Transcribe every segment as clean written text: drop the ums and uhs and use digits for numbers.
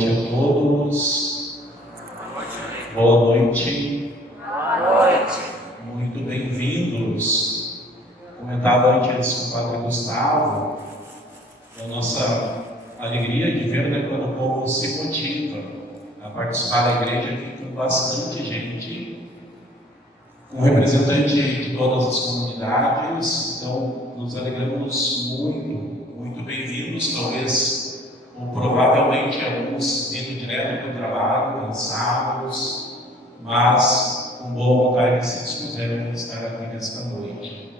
noite a todos. Boa noite. Muito bem-vindos. Comentava antes com o Padre Gustavo a nossa alegria de ver, né, quando o povo se motiva a participar da igreja aqui com bastante gente, com representante de todas as comunidades. Então, nos alegramos muito bem-vindos. Talvez, ou provavelmente, alguns vindo direto do trabalho, cansados, mas com boa vontade se dispuseram a estar aqui nesta noite.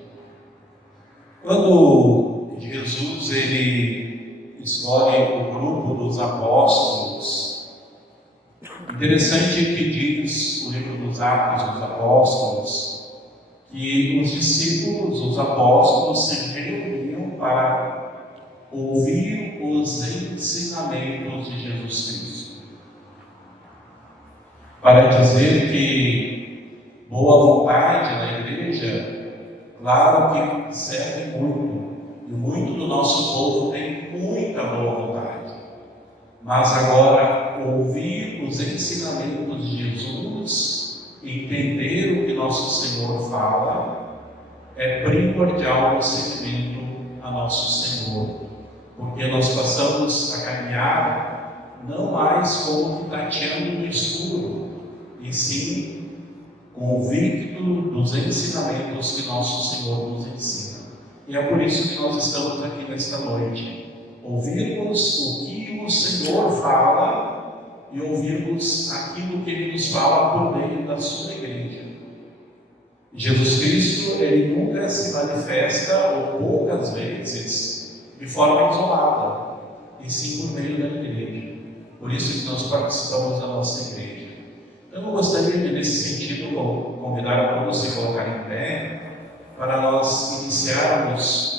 Quando Jesus ele escolhe o grupo dos apóstolos, interessante que diz o livro dos Atos dos Apóstolos que os discípulos, os apóstolos, se reuniam para ouvir os ensinamentos de Jesus Cristo, para dizer que boa vontade na igreja, claro que serve muito, e muito do nosso povo tem muita boa vontade, mas agora ouvir os ensinamentos de Jesus, entender o que nosso Senhor fala, é primordial no seguimento a nosso Senhor, porque nós passamos a caminhar não mais como tateando no escuro, e sim convicto dos ensinamentos que nosso Senhor nos ensina. E é por isso que nós estamos aqui nesta noite, ouvirmos o que o Senhor fala e ouvirmos aquilo que Ele nos fala por meio da sua igreja. Jesus Cristo, Ele nunca se manifesta, ou poucas vezes, de forma isolada, e sim por meio da igreja. Por isso que nós participamos da nossa igreja. Eu gostaria de, nesse sentido, convidar a todos a se colocar em pé para nós iniciarmos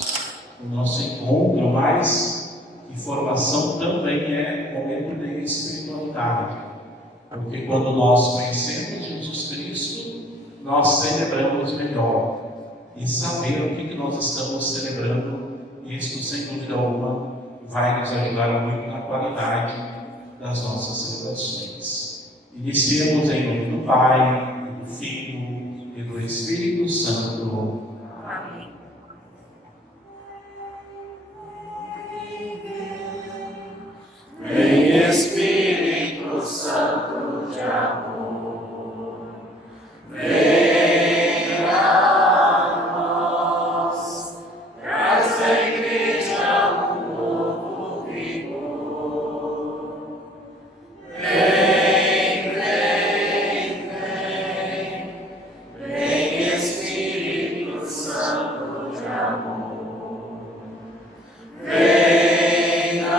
o nosso encontro, mas que formação também é momento de espiritualidade, porque quando nós conhecemos Jesus Cristo, nós celebramos melhor, e saber o que nós estamos celebrando, isso sem dúvida alguma vai nos ajudar muito na qualidade das nossas celebrações. Iniciemos em nome do Pai, do Filho e do Espírito Santo. Amém. Vem Espírito Santo de amor, vem a nós, traz à igreja um novo vigor. Vem Espírito Santo de amor, vem a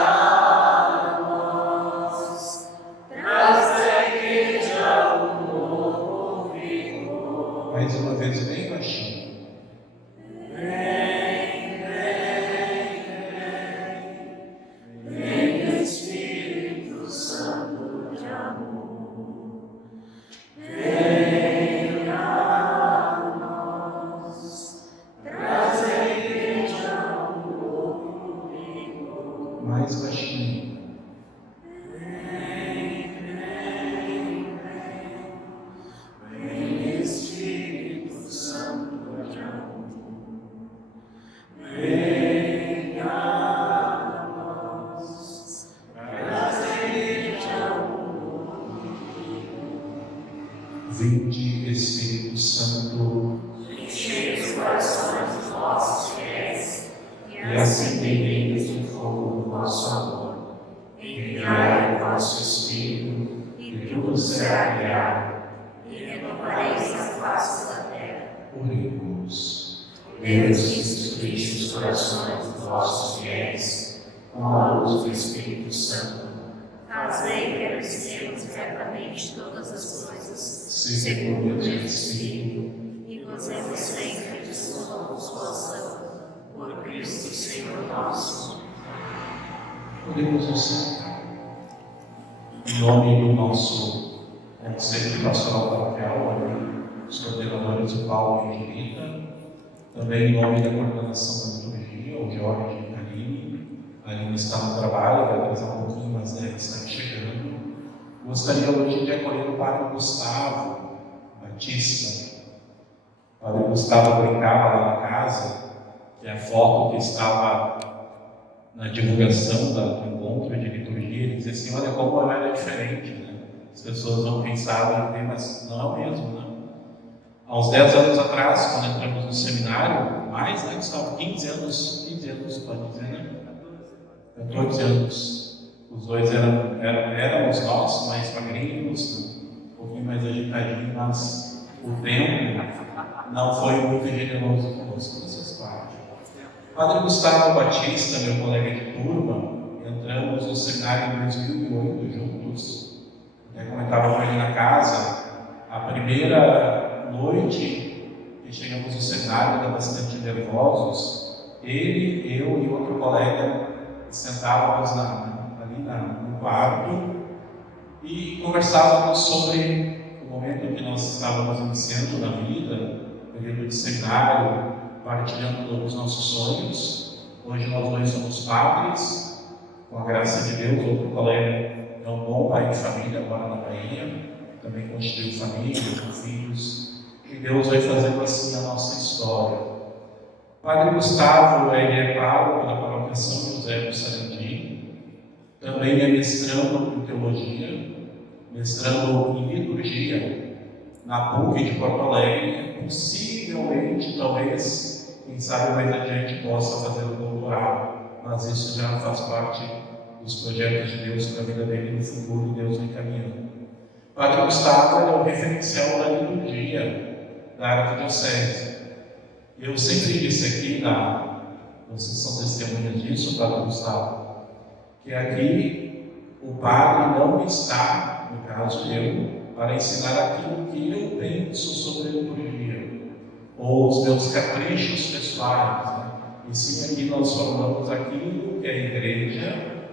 nós, traz à igreja um novo vigor. Mais uma vez, bem baixinho. Vem Espírito Santo de amor, vem a nós, traz à igreja um novo vigor. Mais baixinho. Vem Espírito Santo de amor, vem a nós, traz à igreja um novo vigor. Vinde, Espírito Santo, Enchei os corações dos vossos fiéis e acendei neles o fogo do vosso amor. Enviai o vosso Espírito, e tudo será criado, e renovareis a face da terra. oremos. Deus, que instruíste os corações dos vossos fiéis com a luz do Espírito Santo, fazei que apreciemos retamente todas as coisas, segundo o teu Espírito, e gozemos sempre de sua consolação. Por Cristo Senhor nosso. Podemos nos sentar. Em nome do nosso Conselho Pastoral Paroquial, os coordenadores o Paulo e Angelita, também em nome da coordenação da liturgia, o Jorge e a Aline, a Marina está no trabalho, vai atrasar um pouquinho, mas está chegando. Gostaria hoje de acolher o Padre Gustavo Batista. O Padre Gustavo brincava lá na casa, que é a foto que estava na divulgação do encontro de liturgia. Ele dizia assim: olha como ela é diferente, né? As pessoas não pensavam em ver, mas não é mesmo, né? Há uns 10 anos atrás, quando entramos no seminário, mais, né, Gustavo? 15 anos, pode dizer, né? 14 anos. Os dois éramos nós, mais magrinhos, um pouquinho mais agitadinhos, mas o tempo não foi muito generoso conosco nessas partes. Padre Gustavo Batista, meu colega de turma, entramos no seminário em 2008 juntos. Eu comentava com ele na casa, a primeira noite que chegamos no seminário, era bastante nervosos. Ele, eu e outro colega sentávamos ali no quarto e conversávamos sobre o momento que nós estávamos iniciando na vida, período de seminário, partilhando os nossos sonhos. Hoje nós dois somos padres, com a graça de Deus. Outro colega é um bom pai de família, agora na Bahia, também constituiu família, com filhos, e Deus vai fazendo assim a nossa história. O Padre Gustavo, ele é pároco da paróquia São José do Sarandi, também é mestrando em teologia, mestrando em liturgia na PUC de Porto Alegre. Possivelmente, talvez, quem sabe mais adiante possa fazer o doutorado, mas isso já faz parte dos projetos de Deus para a vida dele no futuro, e Deus encaminhando. O Padre Gustavo é o referencial da liturgia da arquidiocese. Eu sempre disse aqui, vocês são testemunhas disso, Padre Gustavo, que aqui o padre não está, no caso eu, para ensinar aquilo que eu penso sobre a liturgia, ou os meus caprichos pessoais, né? E sim, aqui nós formamos aquilo que a igreja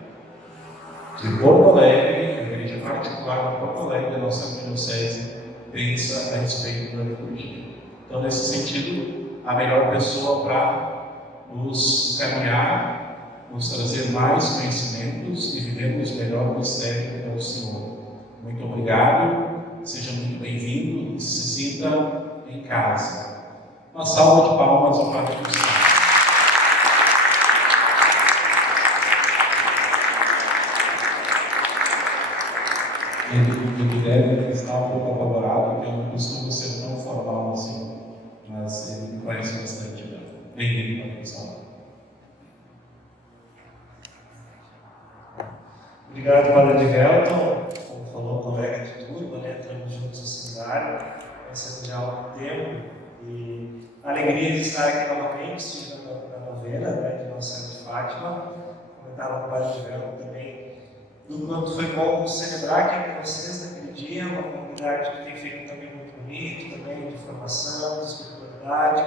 de Porto Alegre, a igreja particular de Porto Alegre, da nossa arquidiocese, pensa a respeito da liturgia. Então, nesse sentido, a melhor pessoa para nos caminhar, nos trazer mais conhecimentos e vivermos melhor o mistério que é o Senhor. Muito obrigado, seja muito bem-vindo e se sinta em casa. Uma salva de palmas ao Padre Gustavo. Ele deve estar um pouco apavorado, porque eu não costumo ser tão formal assim, mas ele me conhece bastante bem. Bem-vindo, Padre Gustavo. Obrigado, Padre Edivelton. Como falou o colega de turma, né? Estamos juntos no seminário, esse já há algum tempo, e a alegria de estar aqui novamente, estive na novena, né, de Nossa Senhora de Fátima. Comentava com o Padre Edivelton também do quanto foi bom celebrar aqui com vocês naquele dia, uma comunidade que tem feito também muito bonito, também de formação, de espiritualidade,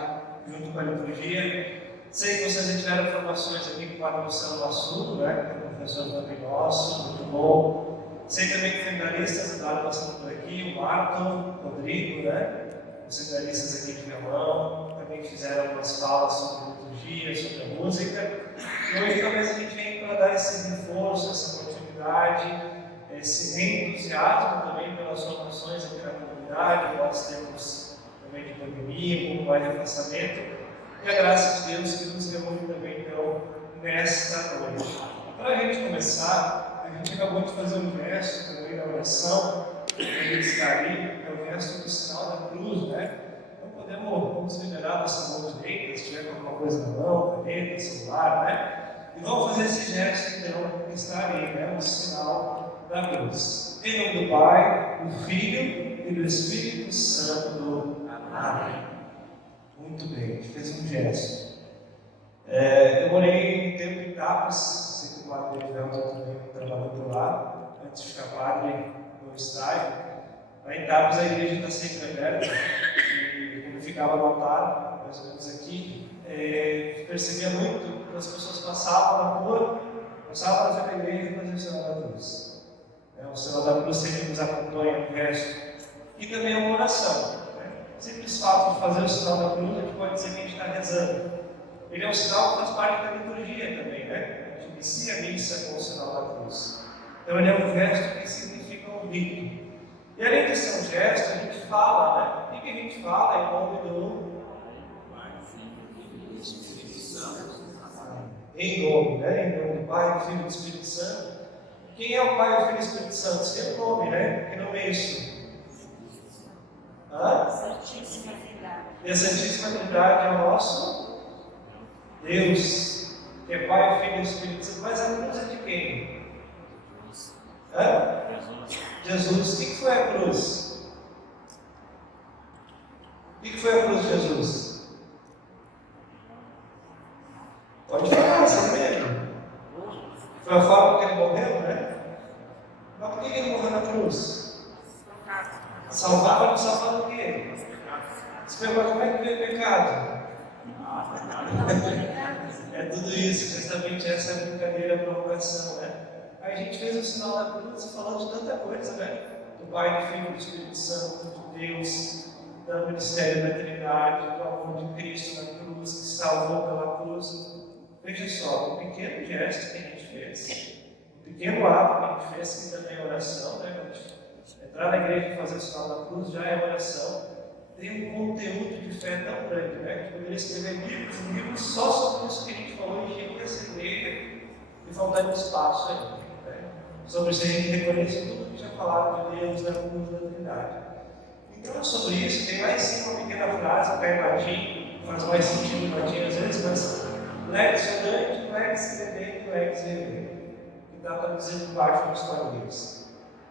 junto com a liturgia. Sei que vocês já tiveram formações aqui com o Padre Marcelo Assudo, né, que é um professor também nosso, muito bom. Sei também que seminaristas andaram passando por aqui, o Marco, o Rodrigo, né, os seminaristas aqui de Viamão, também fizeram algumas falas sobre a liturgia, sobre a música. E hoje talvez a gente venha para dar esse reforço, essa continuidade, esse entusiasmo também pelas formações aqui na comunidade. Nós temos também de pandemia, um pouco mais de afastamento, e a graça de Deus que nos reúne também então nesta noite. Para a gente começar, a gente acabou de fazer um gesto também na oração, que a gente está ali, é o gesto do sinal da cruz, né? Então vamos liberar nossa mão direita, se tiver alguma coisa na mão, caneta, celular, né? E vamos fazer esse gesto, então, que está ali, né? O sinal da cruz. Em nome do Pai, do Filho e do Espírito Santo. Amém. Muito bem, a gente fez um gesto. Eu morei um tempo em Tapes, sei que o Padre Edivelton também trabalhou por lá, antes de ficar padre no estádio. Lá em Tapes a igreja está sempre aberta, e quando ficava lotado, mais ou menos aqui, percebia muito que as pessoas passavam na rua, passavam na frente da igreja e faziam o sinal da cruz. O sinal da cruz sempre nos acompanha no resto. E também uma oração. Simples fato de fazer o sinal da cruz, a gente pode dizer que a gente está rezando. Ele é um sinal que faz parte da liturgia também, né? A gente inicia a missa com o sinal da cruz. Então ele é um gesto que significa um rito. E além de ser um gesto, a gente fala, né? O que a gente fala em nome do... Em nome, né? Em nome do Pai, do Filho e do Espírito Santo. Quem é o Pai, o Filho e o Espírito Santo? Seu nome, né? Que nome é isso? Santíssima Trindade. E a Santíssima Trindade é o nosso Deus, que é Pai, Filho e Espírito Santo. Mas a cruz é de quem? Jesus. O que foi a cruz? O que foi a cruz de Jesus? Pode falar, sem medo. Foi a forma que ele morreu, né? Mas por que ele morreu na cruz? Salvar para nos salvar do quê? Você pergunta, como é que veio o pecado? É tudo isso, justamente essa é a brincadeira, a provocação, né? Aí a gente fez o sinal da cruz e falou de tanta coisa, né? Do Pai, do Filho, do Espírito Santo, de Deus, do ministério da Trindade, do amor de Cristo na cruz, que salvou pela cruz. Veja só, um pequeno gesto que a gente fez, um pequeno ato que a gente fez, que também é oração, né? Entrar na igreja e fazer o sinal da cruz já é oração. Tem um conteúdo de fé tão grande, né? A gente poderia escrever livros só sobre isso que a gente falou e encher essa igreja e faltar de espaço aí. Sobre isso a gente reconhece tudo que já falaram de Deus, da cruz, da Trindade. Então, sobre isso, tem lá em cima uma pequena frase, que é em latim, faz mais sentido em latim às vezes, mas lex orante, lex credendo, lex vivendo, que está traduzindo embaixo nos quadrinhos.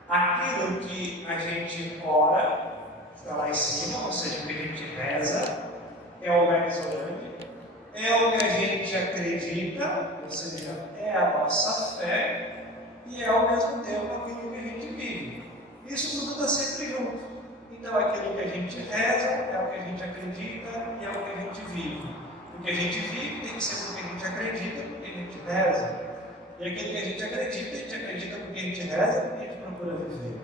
Aquilo que a gente ora, está lá em cima, ou seja, o que a gente reza, é o lex orante, é o que a gente acredita, ou seja, é a nossa fé, e é ao mesmo tempo aquilo que a gente vive. Isso tudo está sempre junto. Então aquilo que a gente reza é o que a gente acredita e é o que a gente vive. O que a gente vive tem que ser porque a gente acredita, porque a gente reza. E aquilo que a gente acredita porque a gente reza, porque a gente procura viver.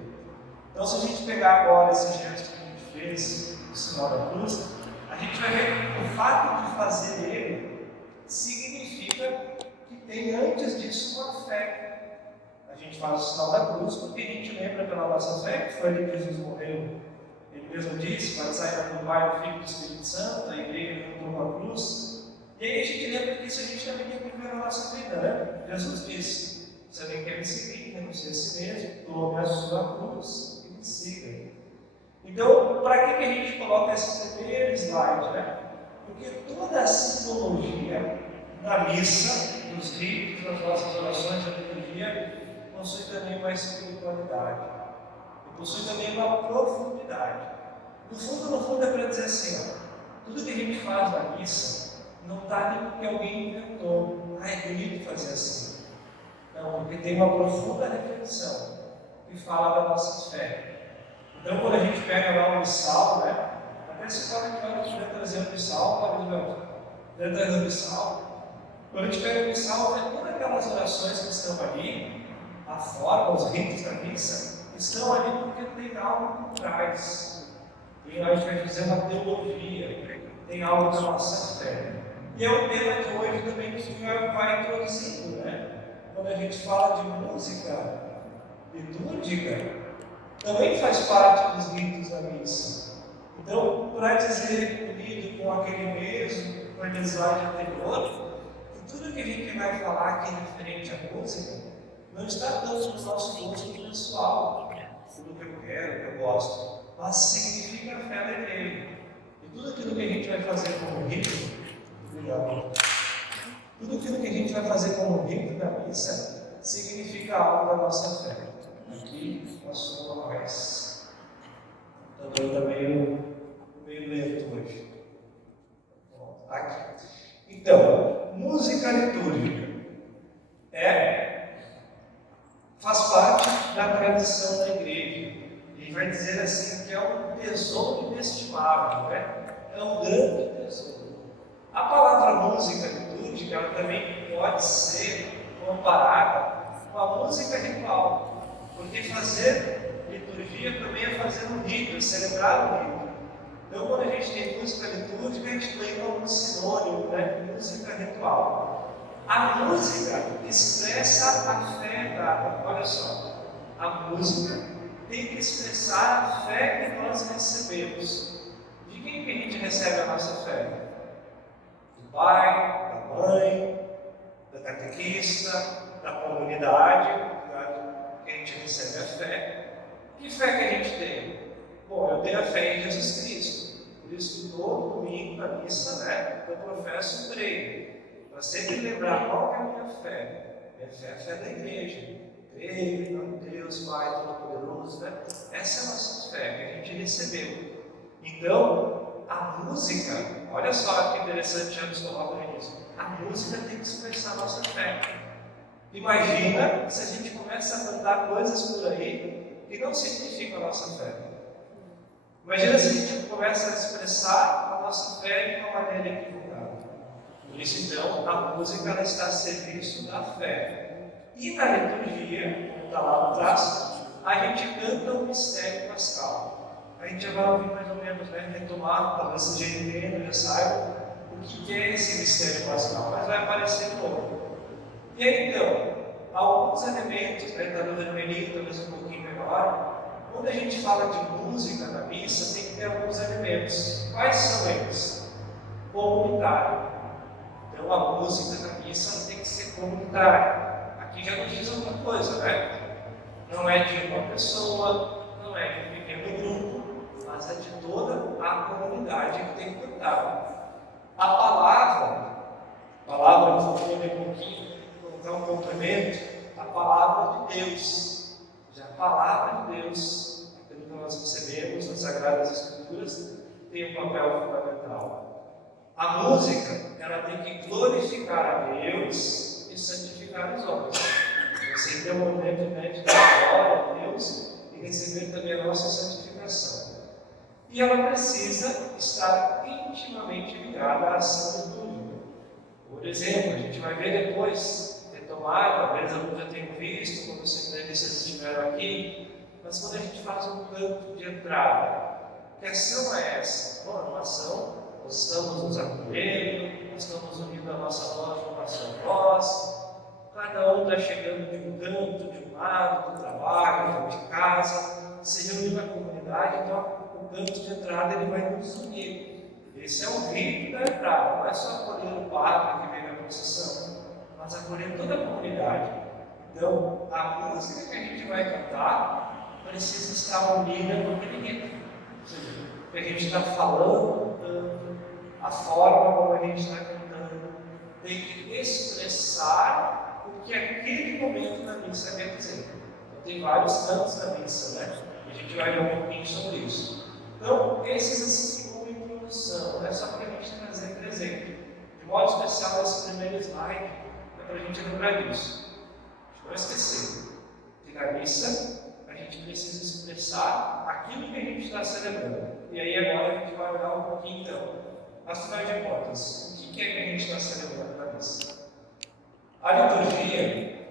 Então se a gente pegar agora esse gesto que a gente fez, o sinal da cruz, a gente vai ver que o fato de fazer ele significa que tem antes disso uma fé. A gente faz o sinal da cruz porque a gente lembra pela nossa fé que foi ali que Jesus morreu. Ele mesmo disse, vai sair do Pai, do Filho e do Espírito Santo, a igreja juntou com a cruz. E aí a gente lembra que isso a gente também tem que viver na nossa vida, né? Jesus disse, se alguém quer me seguir, renuncie a si mesmo, tome a sua cruz e me siga. Então, para que a gente coloca esse primeiro slide, né? Porque toda a simbologia da missa, dos ritos, das nossas orações, da liturgia, possui também uma espiritualidade e possui também uma profundidade. No fundo é para dizer assim, ó, tudo que a gente faz na missa não está nem porque alguém inventou, é bonito fazer assim. Não, porque tem uma profunda reflexão que fala da nossa fé. Então quando a gente pega lá o missal, né, até se pode trazer o missal, pode trazer o missal. Quando a gente pega o missal, tem todas aquelas orações que estão ali, a forma, os ritos da missa, estão ali porque tem algo por trás. E a gente vai fazer uma teologia, tem algo da nossa fé. E é o tema de hoje também que o Senhor vai introduzindo, né? Quando a gente fala de música litúrgica, também faz parte dos ritos da missa. Então, para dizer, unido com aquele mesmo, com a slide anterior, que tudo que a gente vai falar aqui referente à música, não está tanto no nosso gosto pessoal, tudo que eu quero, que eu gosto, mas significa a fé da igreja. E tudo aquilo que a gente vai fazer como rito, tudo aquilo que a gente vai fazer como rito da missa, significa algo da nossa fé. Aqui, a sua voz. Então, está meio lento hoje. Aqui. Então, música litúrgica faz parte da tradição da igreja. E vai dizer assim que é um tesouro inestimável, né? É um grande tesouro. A palavra música litúrgica ela também pode ser comparada com a música ritual, porque fazer liturgia também é fazer um rito, é celebrar um rito. Então, quando a gente tem música litúrgica, a gente lembra um sinônimo, né? Música ritual. A música expressa a fé dada. Olha só, a música tem que expressar a fé que nós recebemos. De quem que a gente recebe a nossa fé? Do pai, da mãe, da catequista, da comunidade, que a gente recebe a fé. Que fé que a gente tem? Bom, eu tenho a fé em Jesus Cristo. Por isso que todo domingo na missa, né, eu professo e creio. Para sempre lembrar qual que é a minha fé. Minha fé é a fé da igreja. Creio em nome de Deus, Pai Todo-Poderoso, né? Essa é a nossa fé que a gente recebeu. Então, a música, olha só que interessante, já nos coloca no início. A música tem que expressar a nossa fé. Imagina se a gente começa a cantar coisas por aí que não significam a nossa fé. Imagina se a gente começa a expressar a nossa fé de uma maneira equivocada. Por isso, então, a música ela está a serviço da fé. E na liturgia, como está lá atrás, a gente canta o mistério pascal. A gente já vai ouvir mais ou menos, né, retomar, talvez você já entenda, já saiba o que é esse mistério pascal, mas vai aparecer novo. E aí, então, alguns elementos, né, está no vermelhinho, talvez um pouquinho menor. Quando a gente fala de música na missa, tem que ter alguns elementos. Quais são eles? Comunitário. Então, a música na missa tem que ser comunitária. Aqui já nos diz outra coisa, né? Não é de uma pessoa, não é de um pequeno grupo, mas é de toda a comunidade que tem que cantar. A palavra, eu vou ler um pouquinho, colocar um complemento, a palavra de Deus. Já a palavra de Deus, aquilo que nós recebemos nas Sagradas Escrituras, tem um papel fundamental. A música, ela tem que glorificar a Deus e santificar os homens. Você tem um momento, né, de dar glória a Deus e receber também a nossa santificação. E ela precisa estar intimamente ligada à ação litúrgica. Por exemplo, a gente vai ver depois, retomar, talvez alguns já tenham visto, quando os seminaristas estiveram aqui, mas quando a gente faz um canto de entrada, que ação é essa? Bom, é uma ação, nós estamos nos acolhendo, nós estamos unindo a nossa voz com a nossa voz, cada um está chegando de um canto, de um lado, do trabalho, de casa, se reuniu na comunidade, então o canto de entrada ele vai nos unir. Esse é o rito da entrada, não é só acolher o padre que vem na procissão, mas acolher toda a comunidade. Então, a música que a gente vai cantar precisa estar unida com ninguém. Ou seja, o que a gente está falando, cantando, a forma como a gente está cantando, tem que expressar o que aquele momento da missa quer dizer. Então, tem vários cantos da missa, né? E a gente vai ver um pouquinho sobre isso. Então, esses assim como introdução, é só para a gente trazer presente. De modo especial, esse primeiro slide é para a gente lembrar disso. Não esquecer que na missa a gente precisa expressar aquilo que a gente está celebrando. E aí agora a gente vai olhar um pouquinho então, afinal de contas, o que é que a gente está celebrando na missa? A liturgia,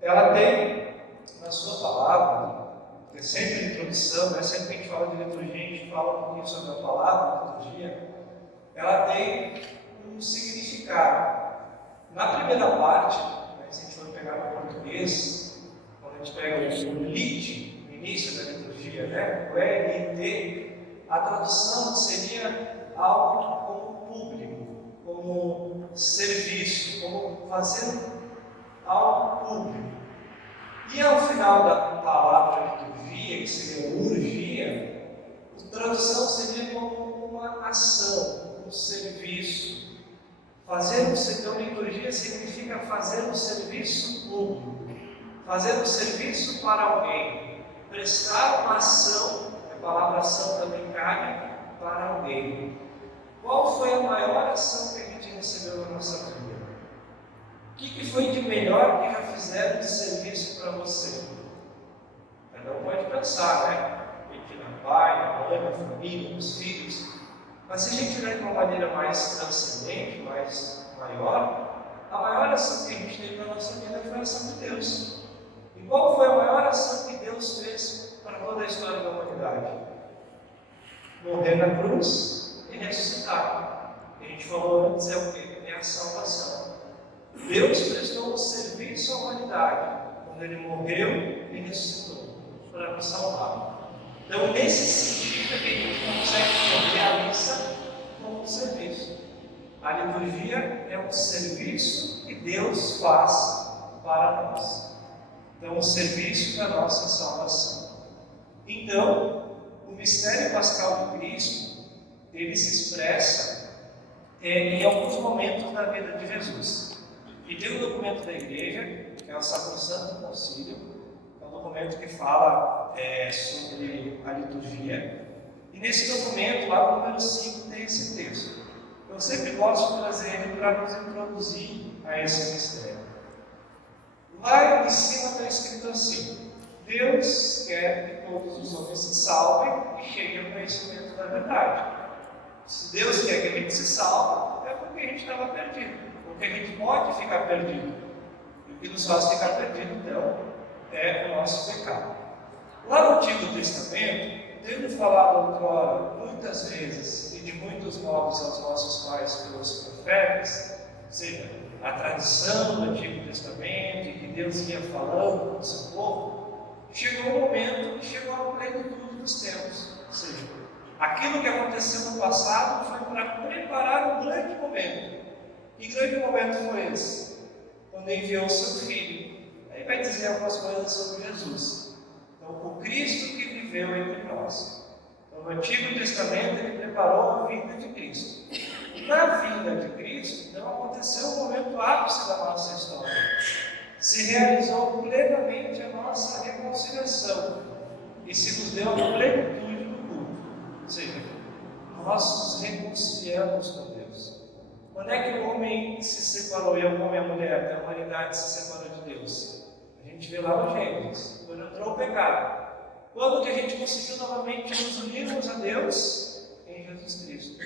ela tem na sua palavra, que é sempre a introdução, né? Sempre que a gente fala de liturgia, a gente fala um pouquinho sobre a palavra, a liturgia, ela tem um significado. Na primeira parte, né, se a gente for pegar no português, quando a gente pega o lit, no início da liturgia, né, o L-I-T, a tradução seria algo como público, como serviço, como fazer algo público. E ao final da palavra liturgia, que seria urgia, a tradução seria como uma ação, um serviço. Então, liturgia significa fazer um serviço público, fazer um serviço para alguém, prestar uma ação, a palavra ação também cabe, para alguém. Qual foi a maior ação que a gente recebeu na nossa vida? O que foi de melhor que já fizeram de serviço para você? Cada um pode pensar, né? Pedir na pai, na mãe, na família, nos filhos. Mas se a gente olhar de uma maneira mais transcendente, mais maior, a maior ação que a gente teve na nossa vida foi a ação de Deus. E qual foi a maior ação que Deus fez para toda a história da humanidade? Morrer na cruz e ressuscitar. A gente falou antes, é o quê? É a salvação. Deus prestou um serviço à humanidade quando Ele morreu e ressuscitou para nos salvar. Então, nesse sentido, a gente consegue entender a missa como um serviço. A liturgia é um serviço que Deus faz para nós. Então, um serviço da nossa salvação. Então, o mistério pascal de Cristo, ele se expressa em alguns momentos da vida de Jesus. E tem um documento da igreja, que é o Sacrosanto Concílio, é um documento que fala sobre a liturgia. E nesse documento, lá no número 5, tem esse texto. Eu sempre gosto de trazer ele para nos introduzir a esse mistério. Lá em cima está escrito assim: Deus quer que todos os homens se salvem e cheguem ao conhecimento da verdade. Se Deus quer que a gente se salve, é porque a gente estava perdido, porque a gente pode ficar perdido. E o que nos faz ficar perdido, então, é o nosso pecado. Lá no Antigo Testamento, tendo falado outrora, muitas vezes, e de muitos modos aos nossos pais pelos profetas, ou seja, a tradição do Antigo Testamento, e que Deus ia falando com o seu povo, chegou um momento que chegou à plenitude dos tempos. Ou seja, aquilo que aconteceu no passado foi para preparar um grande momento. Que grande momento foi esse? Quando enviou o seu Filho. Aí vai dizer algumas coisas sobre Jesus. Então, o Cristo que viveu entre nós. Então, no Antigo Testamento, ele preparou a vinda de Cristo. E na vinda de Cristo, então aconteceu o momento ápice da nossa história. Se realizou plenamente a nossa reconciliação e se nos deu a plenitude do culto. Ou seja, nós nos reconciliamos com Deus. Quando é que o homem se separou, e o homem e a mulher, a humanidade se separou de Deus? A gente vê lá no Gênesis, quando entrou o pecado. Quando que a gente conseguiu novamente nos unirmos a Deus? Em Jesus Cristo.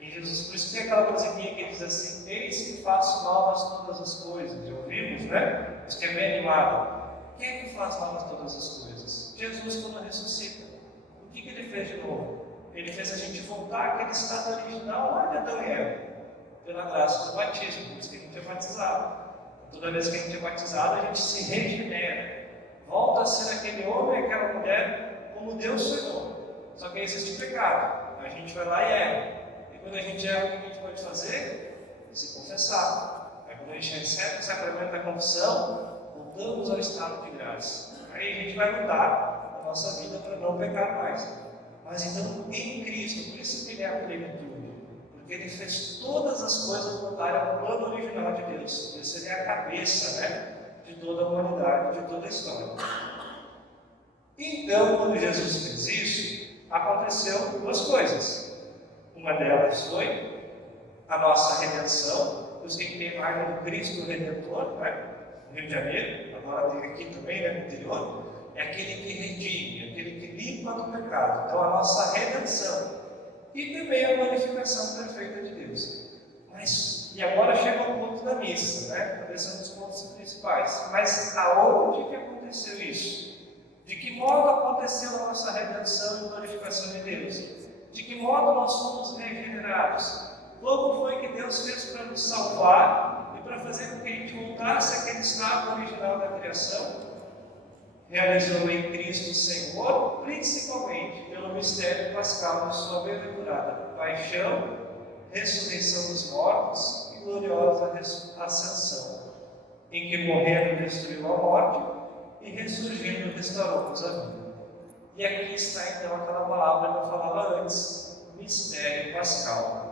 Em Jesus, por isso tem aquela musiquinha que diz assim: eis que faço novas todas as coisas. Já ouvimos, né? Isso que é bem animado. Quem é que faz novas todas as coisas? Jesus, quando ressuscita. O que ele fez de novo? Ele fez a gente voltar àquele estado original lá de Adão e Eva, pela graça do batismo. Por isso que a gente é batizado. Toda vez que a gente é batizado, a gente se regenera. Volta a ser aquele homem e aquela mulher como Deus sonhou. Só que existe pecado. A gente vai lá e erra. E quando a gente erra, o que a gente pode fazer? Se confessar. Aí quando a gente recebe o sacramento da confissão, voltamos ao estado de graça. Aí a gente vai mudar a nossa vida para não pecar mais. Mas então, em Cristo, por isso que ele é a plenitude. Porque ele fez todas as coisas voltarem ao plano original de Deus. Por isso ele é a cabeça, né, de toda a humanidade, de toda a história. Então, quando Jesus fez isso, aconteceu duas coisas. Uma delas foi a nossa redenção. Por isso que tem a imagem do Cristo Redentor, né? No Rio de Janeiro, agora tem aqui também, né, no interior. É aquele que redime, aquele que limpa do pecado. Então, a nossa redenção. E também a glorificação perfeita de Deus. E agora chega o ponto da missa, né? Talvez são os pontos principais. Mas aonde que aconteceu isso? De que modo aconteceu a nossa redenção e glorificação de Deus? De que modo nós somos regenerados? Como foi que Deus fez para nos salvar e para fazer com que a gente voltasse àquele estado original da criação? Realizou em Cristo Senhor, principalmente pelo mistério pascal de sua bem-aventurada paixão, ressurreição dos mortos e gloriosa ascensão, em que morrendo destruiu a morte e ressurgindo restaurou-nos a vida. E aqui está então aquela palavra que eu falava antes, mistério pascal.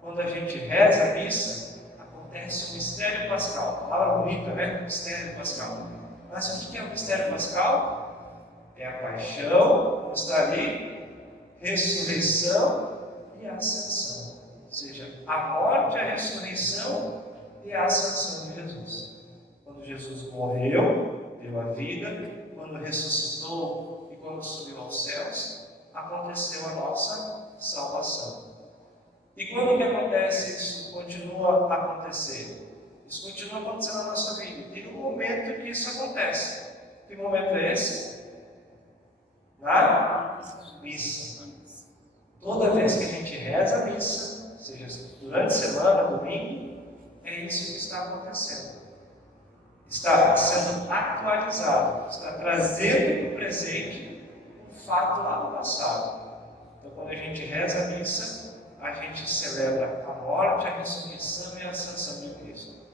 Quando a gente reza a missa, acontece o mistério pascal. Palavra bonita, né? Mistério pascal. Mas o que é o mistério pascal? É a paixão, como está ali, ressurreição e ascensão. Ou seja, a morte, a ressurreição e a ascensão de Jesus. Quando Jesus morreu, deu a vida, quando ressuscitou e quando subiu aos céus, aconteceu a nossa salvação. E quando que acontece isso? Continua a acontecer. Isso continua acontecendo na nossa vida. E tem um momento que isso acontece. Que momento é esse? Na missa. Toda vez que a gente reza a missa, seja durante a semana, domingo, é é isso que está acontecendo. Está sendo atualizado, está trazendo para o presente um fato lá no passado. Então, quando a gente reza a missa, a gente celebra a morte, a ressurreição e a ascensão de Cristo.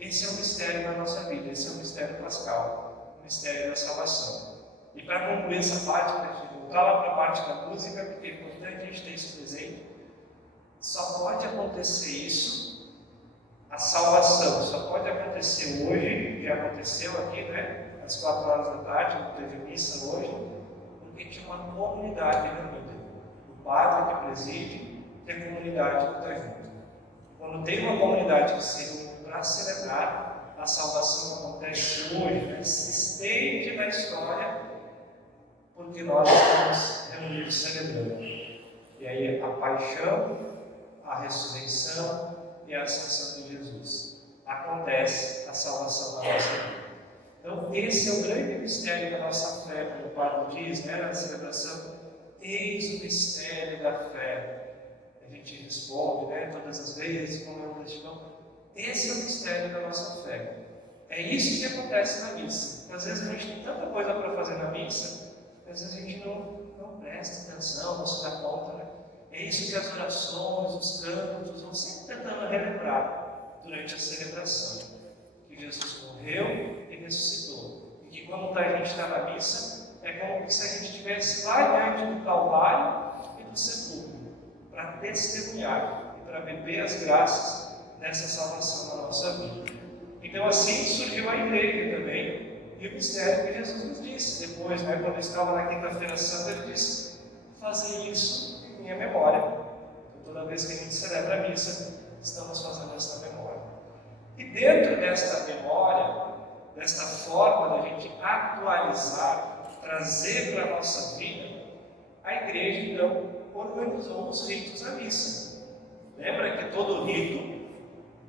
Esse é o mistério da nossa vida, esse é o mistério pascal, o mistério da salvação. E para concluir essa parte, para a gente voltar lá para a parte da música, porque é importante a gente ter isso presente, só pode acontecer isso, a salvação só pode acontecer hoje, que aconteceu aqui, né, às 4 horas da tarde, não teve missa hoje, porque tinha uma comunidade reunida. O padre que preside e a comunidade que está junto. Quando tem uma comunidade que se reúne para celebrar, a salvação acontece hoje, né? Se estende na história, porque nós estamos reunidos celebrando. E aí a paixão, a ressurreição e a ascensão de Jesus. Acontece a salvação da nossa vida. Então, esse é o grande mistério da nossa fé, como o Padre diz, né, na celebração. Eis o mistério da fé. A gente responde, né, todas as vezes, como é o cristão. Esse é o mistério da nossa fé. É isso que acontece na missa. Às vezes a gente tem tanta coisa para fazer na missa, às vezes a gente não presta atenção, não se dá conta, né? É isso que as orações, os cantos vão sempre tentando relembrar durante a celebração. Que Jesus morreu e ressuscitou. E que quando a gente está na missa, é como se a gente estivesse lá diante do Calvário e do sepulcro, para testemunhar e para beber as graças dessa salvação na nossa vida. Então assim surgiu a igreja também, e o mistério que Jesus nos disse depois, né, quando estava na quinta-feira santa, ele disse: fazer isso em minha memória. Então, toda vez que a gente celebra a missa, estamos fazendo essa memória. E dentro desta memória, desta forma da gente atualizar, trazer para a nossa vida, a igreja então organizou os ritos da missa. Lembra que todo rito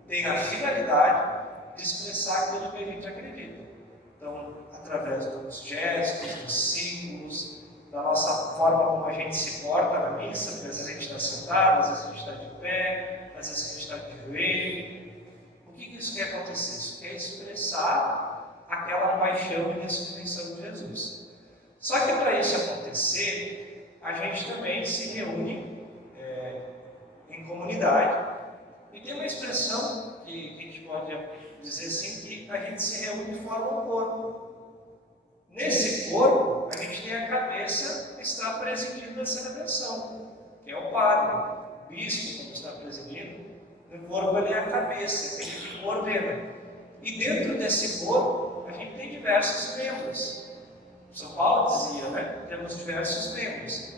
tem a finalidade de expressar aquilo que a gente acredita. Então, através dos gestos, dos símbolos, da nossa forma como a gente se porta na missa, às vezes a gente está sentado, às vezes a gente está de pé, às vezes a gente está de joelho. O que isso quer acontecer? Isso quer expressar aquela paixão e ressurreição de Jesus. Só que para isso acontecer, a gente também se reúne em comunidade. E tem uma expressão que a gente pode dizer assim, que a gente se reúne e forma um corpo. Nesse corpo, a gente tem a cabeça que está presidindo a celebração, que é o padre, o bispo que está presidindo. No corpo ali é a cabeça, aquele que coordena. E dentro desse corpo, a gente tem diversos membros. São Paulo dizia, né? Temos diversos membros.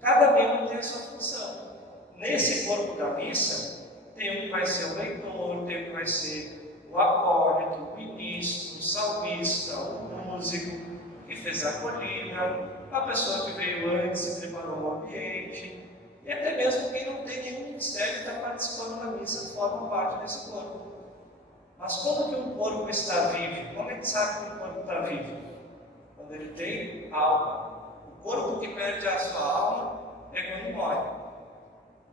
Cada membro tem a sua função. Nesse corpo da missa, tem o que vai ser o leitor, tem o que vai ser o acólito, o ministro, o salmista, o músico que fez a acolhida, a pessoa que veio antes e preparou o ambiente, e até mesmo quem não tem nenhum ministério que está participando da missa forma parte desse corpo. Mas quando que um corpo está vivo? Como a gente sabe que um corpo está vivo? Quando ele tem alma. O corpo que perde a sua alma é quando morre.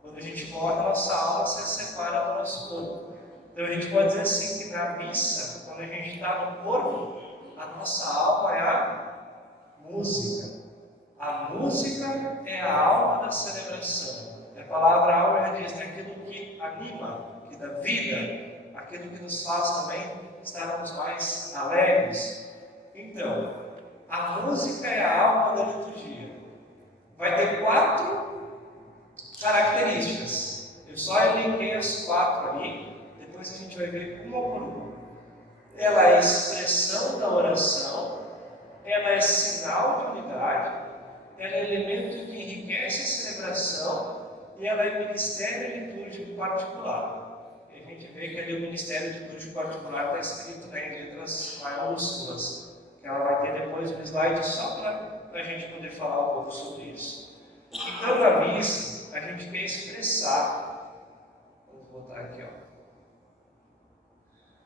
Quando a gente morre, a nossa alma se separa do nosso corpo. Então a gente pode dizer assim que na missa, quando a gente está no corpo, a nossa alma é a música. A música é a alma da celebração. A palavra alma diz aquilo que anima, que dá vida, aquilo que nos faz também estarmos mais alegres. Então, a música é a alma da liturgia. Vai ter 4 características. Eu só elenquei as 4 ali, depois a gente vai ver uma por uma. Ela é expressão da oração, ela é sinal de unidade, ela é elemento que enriquece a celebração e ela é ministério litúrgico particular. E a gente vê que ali o ministério litúrgico particular está escrito, né, em letras maiúsculas, que ela vai ter depois um slide só para a gente poder falar um pouco sobre isso. Então, na missa, a gente quer expressar, vou botar aqui, ó.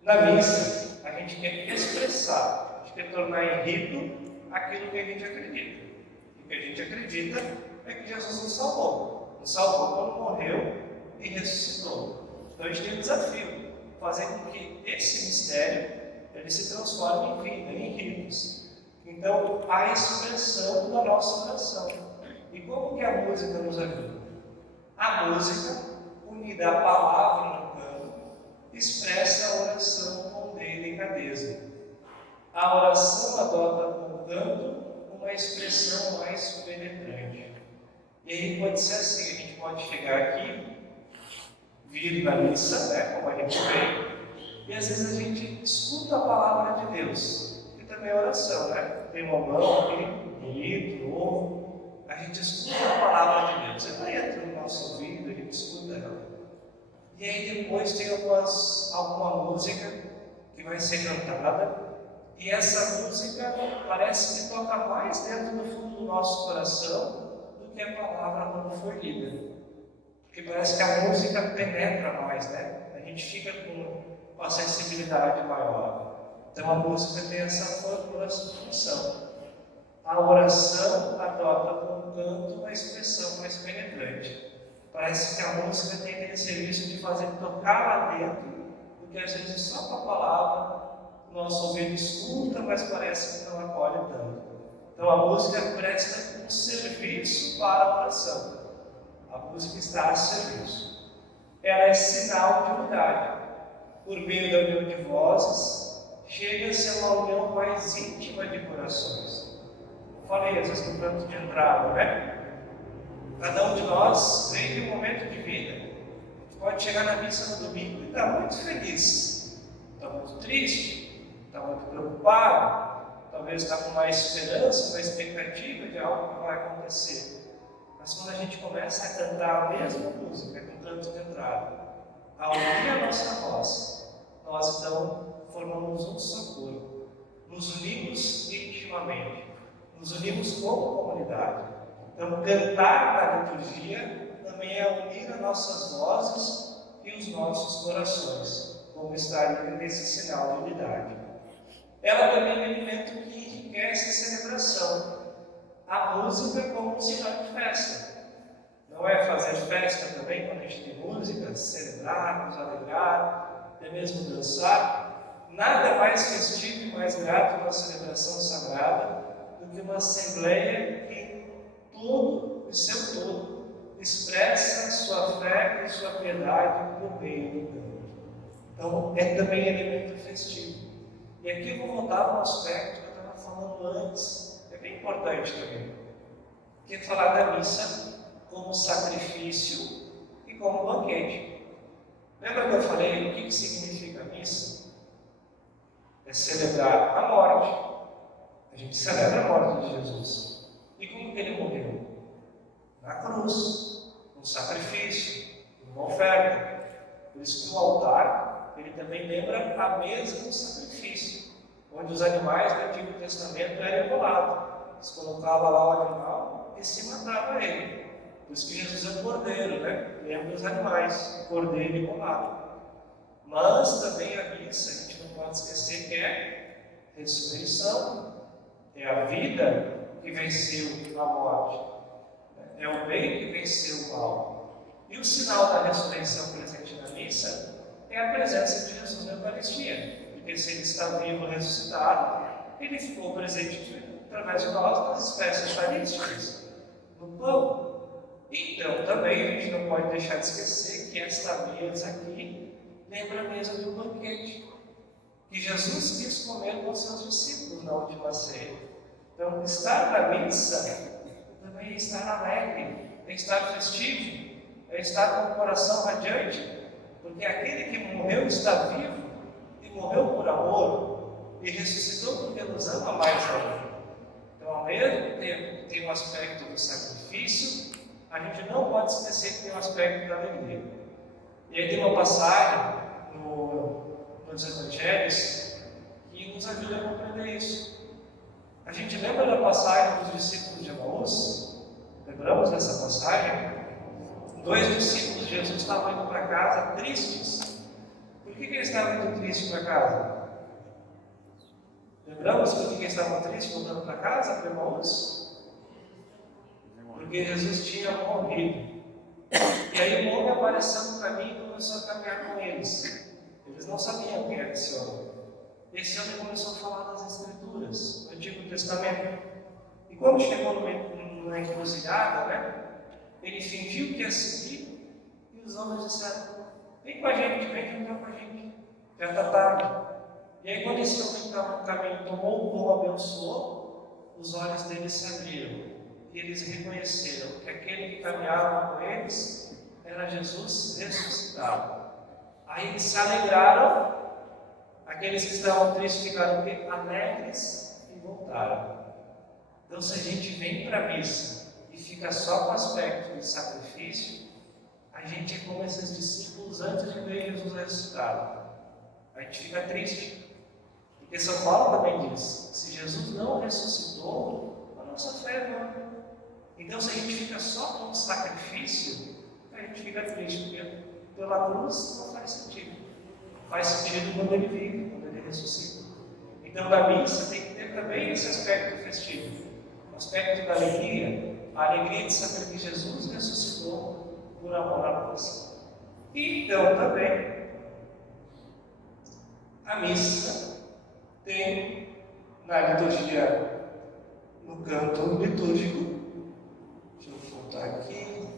Na missa, a gente quer expressar, a gente quer tornar em rito aquilo que a gente acredita. E o que a gente acredita é que Jesus nos salvou. Nos salvou quando morreu e ressuscitou. Então a gente tem um desafio. fazer com que esse mistério ele se transforme em vida, em ritos. Então, a expressão da nossa oração. E como que a música nos ajuda? A música, unida à palavra no canto, expressa a oração com delicadeza. A oração adota no canto uma expressão mais penetrante. E aí pode ser assim, a gente pode chegar aqui, vir na missa, né, como a gente vê, e às vezes a gente escuta a palavra de Deus, que também é oração, né? Tem uma mão aqui, bonito, novo, a gente escuta a palavra de Deus, ela entra no nosso ouvido, a gente escuta ela. E aí depois tem alguma música que vai ser cantada, e essa música parece que toca mais dentro do fundo do nosso coração do que a palavra quando foi lida. Porque parece que a música penetra mais, né? A gente fica com uma sensibilidade maior. Então a música tem essa função. A oração adota com o canto uma expressão mais penetrante. Parece que a música tem aquele serviço de fazer tocar lá dentro, porque às vezes só com a palavra o nosso ouvido escuta, mas parece que não acolhe tanto. Então a música presta um serviço para a oração. A música está a serviço. Ela é sinal de unidade. Por meio da união de vozes, chega-se a uma união mais íntima de corações. Eu falei, às vezes, no canto de entrada, né? Cada um de nós vem de um momento de vida. A gente pode chegar na missa no domingo e estar muito feliz, está muito triste, está muito preocupado, talvez está com mais esperança, uma expectativa de algo que vai acontecer. Mas quando a gente começa a cantar a mesma música no canto de entrada, ao ouvir a nossa voz, nós então formamos um só corpo, nos unimos intimamente, nos unimos como comunidade. Então, cantar na liturgia também é unir as nossas vozes e os nossos corações, como está ali nesse sinal de unidade. Ela também é um elemento que enriquece a celebração. A música como um sinal de festa. Não é fazer festa também quando a gente tem música, celebrar, nos alegrar, até mesmo dançar. Nada mais festivo e mais grato na celebração sagrada do que uma assembleia que todo, o seu todo, expressa sua fé e sua piedade por meio do canto. Então é também elemento festivo. E aqui eu vou voltar no aspecto que eu estava falando antes, é bem importante também, que é falar da missa como sacrifício e como banquete. Lembra que eu falei o que significa a missa? É celebrar a morte. A gente celebra a morte de Jesus. E como que ele morreu? Na cruz, um sacrifício, uma oferta. Por isso que no altar, ele também lembra a mesa do sacrifício, onde os animais do Antigo Testamento eram imolados. Eles colocavam lá o animal e se matava ele. Por isso que Jesus é o cordeiro, né? Lembra os animais, o cordeiro imolado. Mas também a missa, a gente não pode esquecer que é ressurreição, é a vida que venceu a morte, é o bem que venceu o mal. E o sinal da ressurreição presente na missa é a presença de Jesus na Eucaristia, porque se ele está vivo, ressuscitado, ele ficou presente através de nós nas espécies eucarísticas, no pão. Então, também a gente não pode deixar de esquecer que esta mesa aqui lembra a mesa do banquete, que Jesus quis comer com seus discípulos na última ceia. Então, estar na missa também é estar alegre, é estar festivo, é estar com o coração radiante, porque aquele que morreu está vivo e morreu por amor e ressuscitou porque nos ama mais ainda. Então, ao mesmo tempo que tem o aspecto do sacrifício, a gente não pode esquecer que tem o aspecto da alegria. E aí tem uma passagem nos Evangelhos que nos ajuda a compreender isso. A gente lembra da passagem dos discípulos de Emaús? Lembramos dessa passagem? 2 discípulos de Jesus estavam indo para casa tristes. Por que eles estavam indo tristes para casa? Lembramos por que eles estavam tristes voltando para casa, para Emaús? Porque Jesus tinha morrido. E aí o homem apareceu no caminho e começou a caminhar com eles. Eles não sabiam quem era esse homem. Esse homem começou a falar das Escrituras, do Antigo Testamento. E quando chegou numa encruzilhada, né, ele fingiu que ia seguir, e os homens disseram: vem com a gente, vem jantar com a gente, já está tarde. E aí, quando esse homem estava no caminho, tomou o pão, abençoou, os olhos deles se abriram, e eles reconheceram que aquele que caminhava com eles era Jesus ressuscitado. Aí eles se alegraram, aqueles que estavam tristes ficaram alegres e voltaram. Então, se a gente vem para a missa e fica só com o aspecto de sacrifício, a gente é como esses discípulos antes de ver Jesus ressuscitado. A gente fica triste. Porque São Paulo também diz: se Jesus não ressuscitou, a nossa fé é vã. Então, se a gente fica só com o sacrifício, a gente fica triste, porque pela cruz não faz sentido. Faz sentido quando ele vive, quando ele ressuscita. Então, na missa tem que ter também esse aspecto festivo, o aspecto da alegria, a alegria de saber que Jesus ressuscitou por amor a nós. E então também a missa tem na liturgia, no canto litúrgico, deixa eu voltar aqui,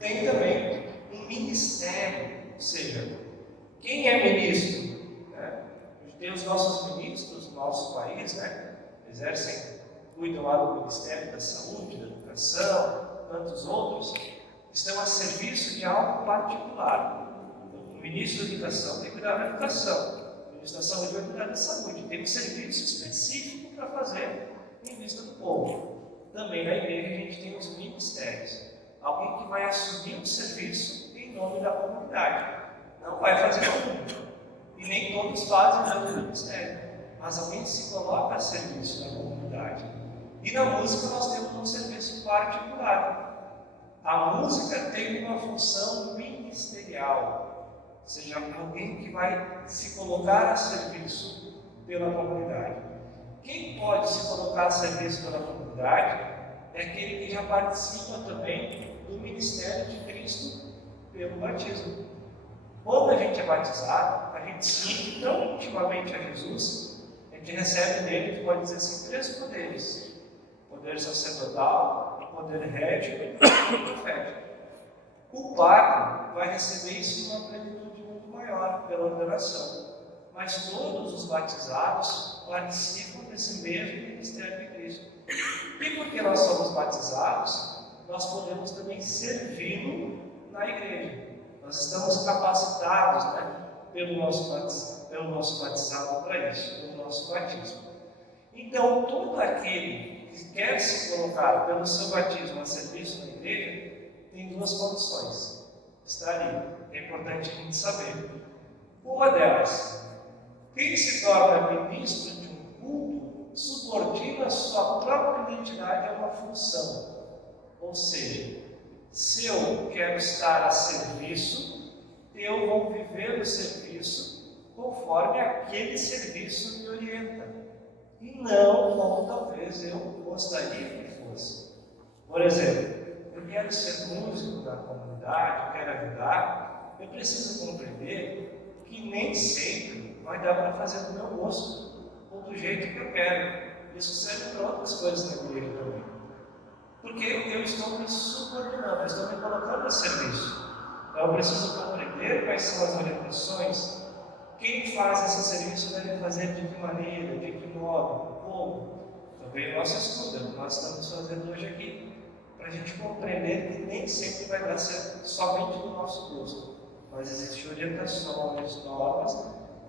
tem também um ministério, ou seja, quem é ministro? Né? A gente tem os nossos ministros no nosso país, né? Cuidam lá do Ministério da Saúde, da Educação, tantos outros, estão a serviço de algo particular. O ministro da Educação tem que cuidar da educação, o ministro da Saúde vai cuidar da saúde, tem um serviço específico para fazer em vista do povo. Também na igreja a gente tem os ministérios, alguém que vai assumir o serviço em nome da comunidade, não vai fazer tudo, e nem todos fazem o ministério, mas alguém se coloca a serviço da comunidade. E na música nós temos um serviço particular. A música tem uma função ministerial, ou seja, alguém que vai se colocar a serviço pela comunidade. Quem pode se colocar a serviço pela comunidade é aquele que já participa também do ministério de Cristo pelo batismo. Quando a gente é batizado, a gente se une tão intimamente a Jesus, a gente recebe nele, a gente pode dizer assim, 3 poderes: poder sacerdotal, poder régio e poder profético. O padre vai receber isso numa plenitude muito maior pela ordenação, mas todos os batizados participam desse mesmo ministério de Cristo. E porque nós somos batizados, nós podemos também servi-lo na igreja. Nós estamos capacitados, né, pelo nosso batizado para isso, pelo nosso batismo. Então, todo aquele que quer se colocar pelo seu batismo a serviço da igreja, tem 2 condições. Está ali, é importante a gente saber. Uma delas, quem se torna ministro de um culto, subordina a sua própria identidade a uma função. Ou seja, se eu quero estar a serviço, eu vou viver o serviço conforme aquele serviço me orienta. E não como talvez eu gostaria que fosse. Por exemplo, eu quero ser músico da comunidade, eu quero ajudar, eu preciso compreender que nem sempre vai dar para fazer do meu gosto, ou do jeito que eu quero. Isso serve para outras coisas na igreja também. Porque eu estou me subordinando, eu estou me colocando a serviço. Então eu preciso compreender quais são as orientações. Quem faz esse serviço deve fazer de que maneira, de que modo, como. Também o nosso estudo, é o que nós estamos fazendo hoje aqui, para a gente compreender que nem sempre vai dar certo somente do nosso gosto, mas existem orientações, normas,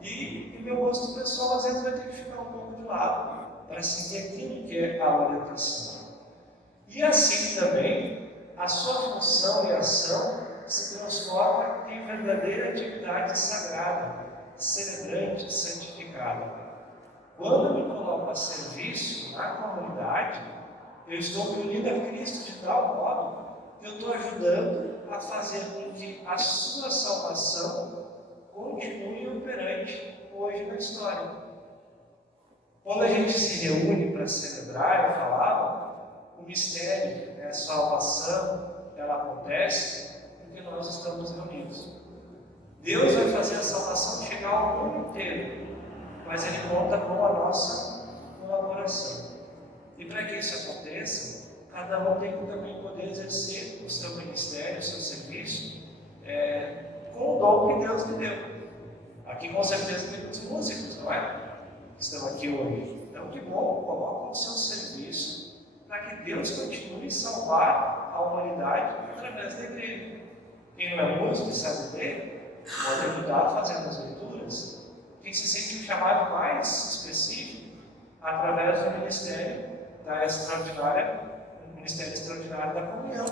e o meu gosto pessoal às vezes vai ter que ficar um pouco de lado para seguir aquilo que é a orientação. E assim também, a sua função e ação se transforma em verdadeira atividade sagrada, celebrante, santificada. Quando eu me coloco a serviço na comunidade, eu estou me unindo a Cristo de tal modo que eu estou ajudando a fazer com que a sua salvação continue operante hoje na história. Quando a gente se reúne para celebrar, eu falava, o mistério, a salvação, ela acontece porque nós estamos reunidos. Deus vai fazer a salvação chegar ao mundo inteiro, mas Ele conta com a nossa colaboração. E para que isso aconteça, cada um tem que também poder exercer o seu ministério, o seu serviço, com o dom que Deus lhe deu. Aqui com certeza tem muitos músicos, não é? Que estão aqui hoje. Então, que bom, coloquem o seu serviço para que Deus continue a salvar a humanidade através da igreja. Quem não é músico e sabe ler, pode ajudar fazendo as leituras. Quem se sente um chamado mais específico, através do ministério Ministério Extraordinário da Comunhão,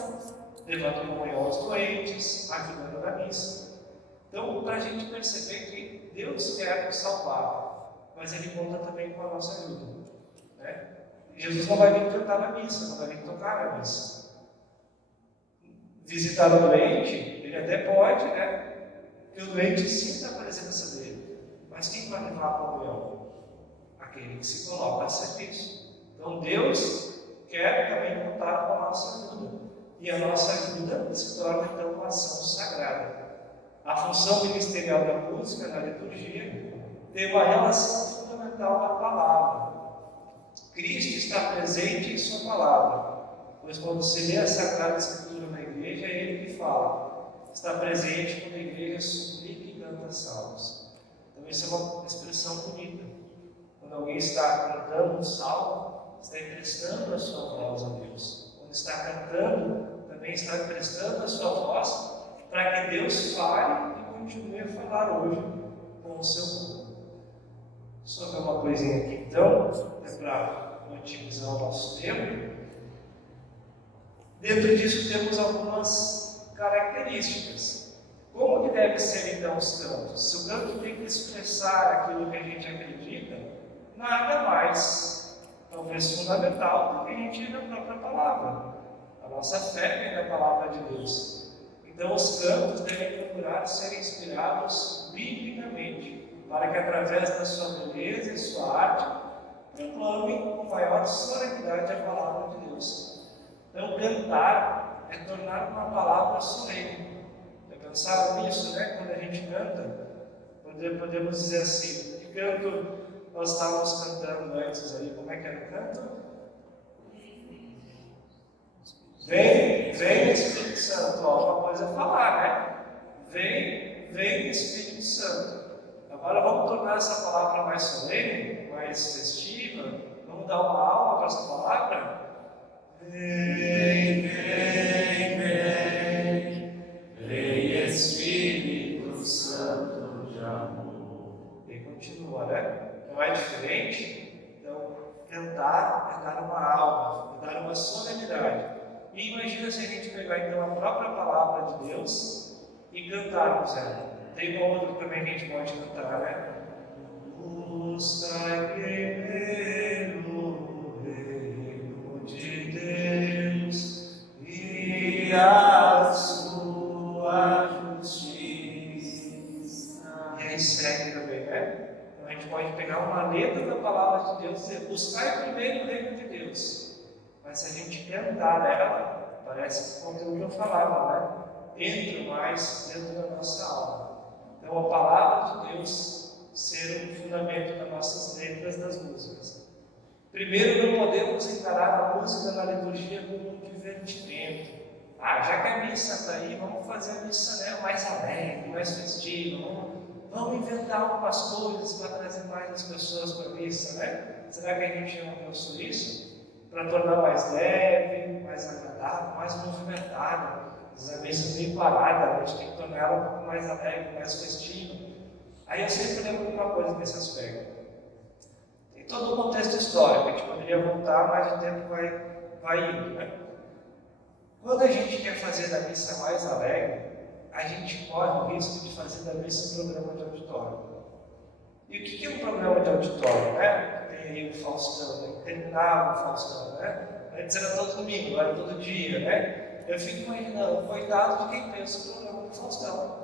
levando comunhão aos doentes, ajudando na missa. Então, para a gente perceber que Deus quer nos salvar, mas Ele conta também com a nossa ajuda. Né? Jesus não vai vir cantar na missa, não vai vir tocar na missa. Visitar o doente, Ele até pode, né? Que o doente sinta a presença dele. Mas quem vai levar a comunhão? Aquele que se coloca a serviço. Então, Deus quer também contar com a nossa ajuda. E a nossa ajuda se torna, então, uma ação sagrada. A função ministerial da música, na liturgia, tem uma relação fundamental com a palavra. Cristo está presente em sua palavra, pois quando se lê a Sagrada Escritura na igreja, é Ele que fala. Está presente quando a igreja suplica e canta salmos. Então, isso é uma expressão bonita. Quando alguém está cantando um salmo, está emprestando a sua voz a Deus. Quando está cantando, também está emprestando a sua voz para que Deus fale e continue a falar hoje com o seu povo. Só ver uma coisinha aqui, então, para otimizar o nosso tempo. Dentro disso temos algumas características. Como que deve ser, então, os cantos? Se o canto tem que expressar aquilo que a gente acredita, nada mais, talvez fundamental, do que a gente na própria palavra. A nossa fé vem da palavra de Deus. Então, os cantos devem procurar ser inspirados biblicamente, para que, através da sua beleza e sua arte, proclamem com maior solenidade a palavra de Deus. Então, cantar é tornar uma palavra solene. Já pensaram nisso, né? Quando a gente canta, podemos dizer assim: que canto nós estávamos cantando antes ali? Como é que era o canto? Vem Espírito Santo. Ó, uma coisa é falar, né? Vem Espírito Santo. Agora vamos tornar essa palavra mais solene, mais festiva. Vamos dar uma alma para essa palavra? Vem Espírito Santo de amor. E continua, né? Não é diferente? Então, cantar é dar uma alma, é dar uma solenidade. E imagina se a gente pegar então a própria palavra de Deus e cantarmos ela. Tem uma outra também que a gente pode cantar, né? Buscai primeiro o reino de Deus e a sua justiça. E aí segue também, né? Então a gente pode pegar uma letra da palavra de Deus e dizer: buscai primeiro o reino de Deus. Mas se a gente cantar ela, parece que o conteúdo que eu falava, né? Entra mais dentro da nossa alma. Então, a palavra de Deus ser o fundamento das nossas letras das músicas. Primeiro, não podemos encarar a música na liturgia como um divertimento. Já que a missa está aí, vamos fazer a missa, né, mais alegre, mais festiva. Vamos inventar algumas coisas para trazer mais as pessoas para a missa, né? Será que a gente não pensou isso? Para tornar mais leve, mais agradável, mais movimentada. A missa meio parada, a gente tem que tornar ela um pouco mais alegre, mais festiva. Aí eu sempre lembro de uma coisa nesse aspecto. Tem todo um contexto histórico, a gente poderia voltar, mas o tempo vai indo, né? Quando a gente quer fazer da missa mais alegre, a gente corre o risco de fazer da missa um programa de auditório. E o que é um programa de auditório, né? Tem aí o Faustão, né? Terminava o Faustão, né? Antes era todo domingo, agora é todo dia, né? Eu fico imaginando, coitado de quem pensa o programa do Faustão.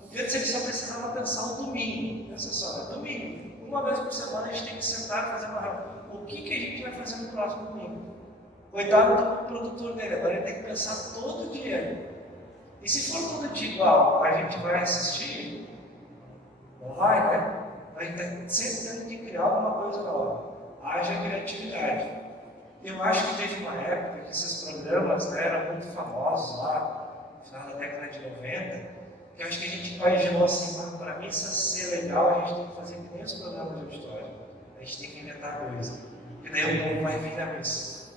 Porque antes ele só precisava pensar no domingo. Pensa só, é domingo. Uma vez por semana a gente tem que sentar e fazer uma reunião. O que a gente vai fazer no próximo domingo? Coitado do produtor dele, agora ele tem que pensar todo dia. E se for tudo de igual, a gente vai assistir? Não vai, né? Vai estar sempre tendo que criar alguma coisa nova. Haja criatividade. Eu acho que teve uma época que esses programas, né, eram muito famosos lá, no final da década de 90, que eu acho que a gente imaginou assim, para a missa ser legal, a gente tem que fazer que nem os programas de auditório. A gente tem que inventar coisa. E daí o povo vai vir na missa.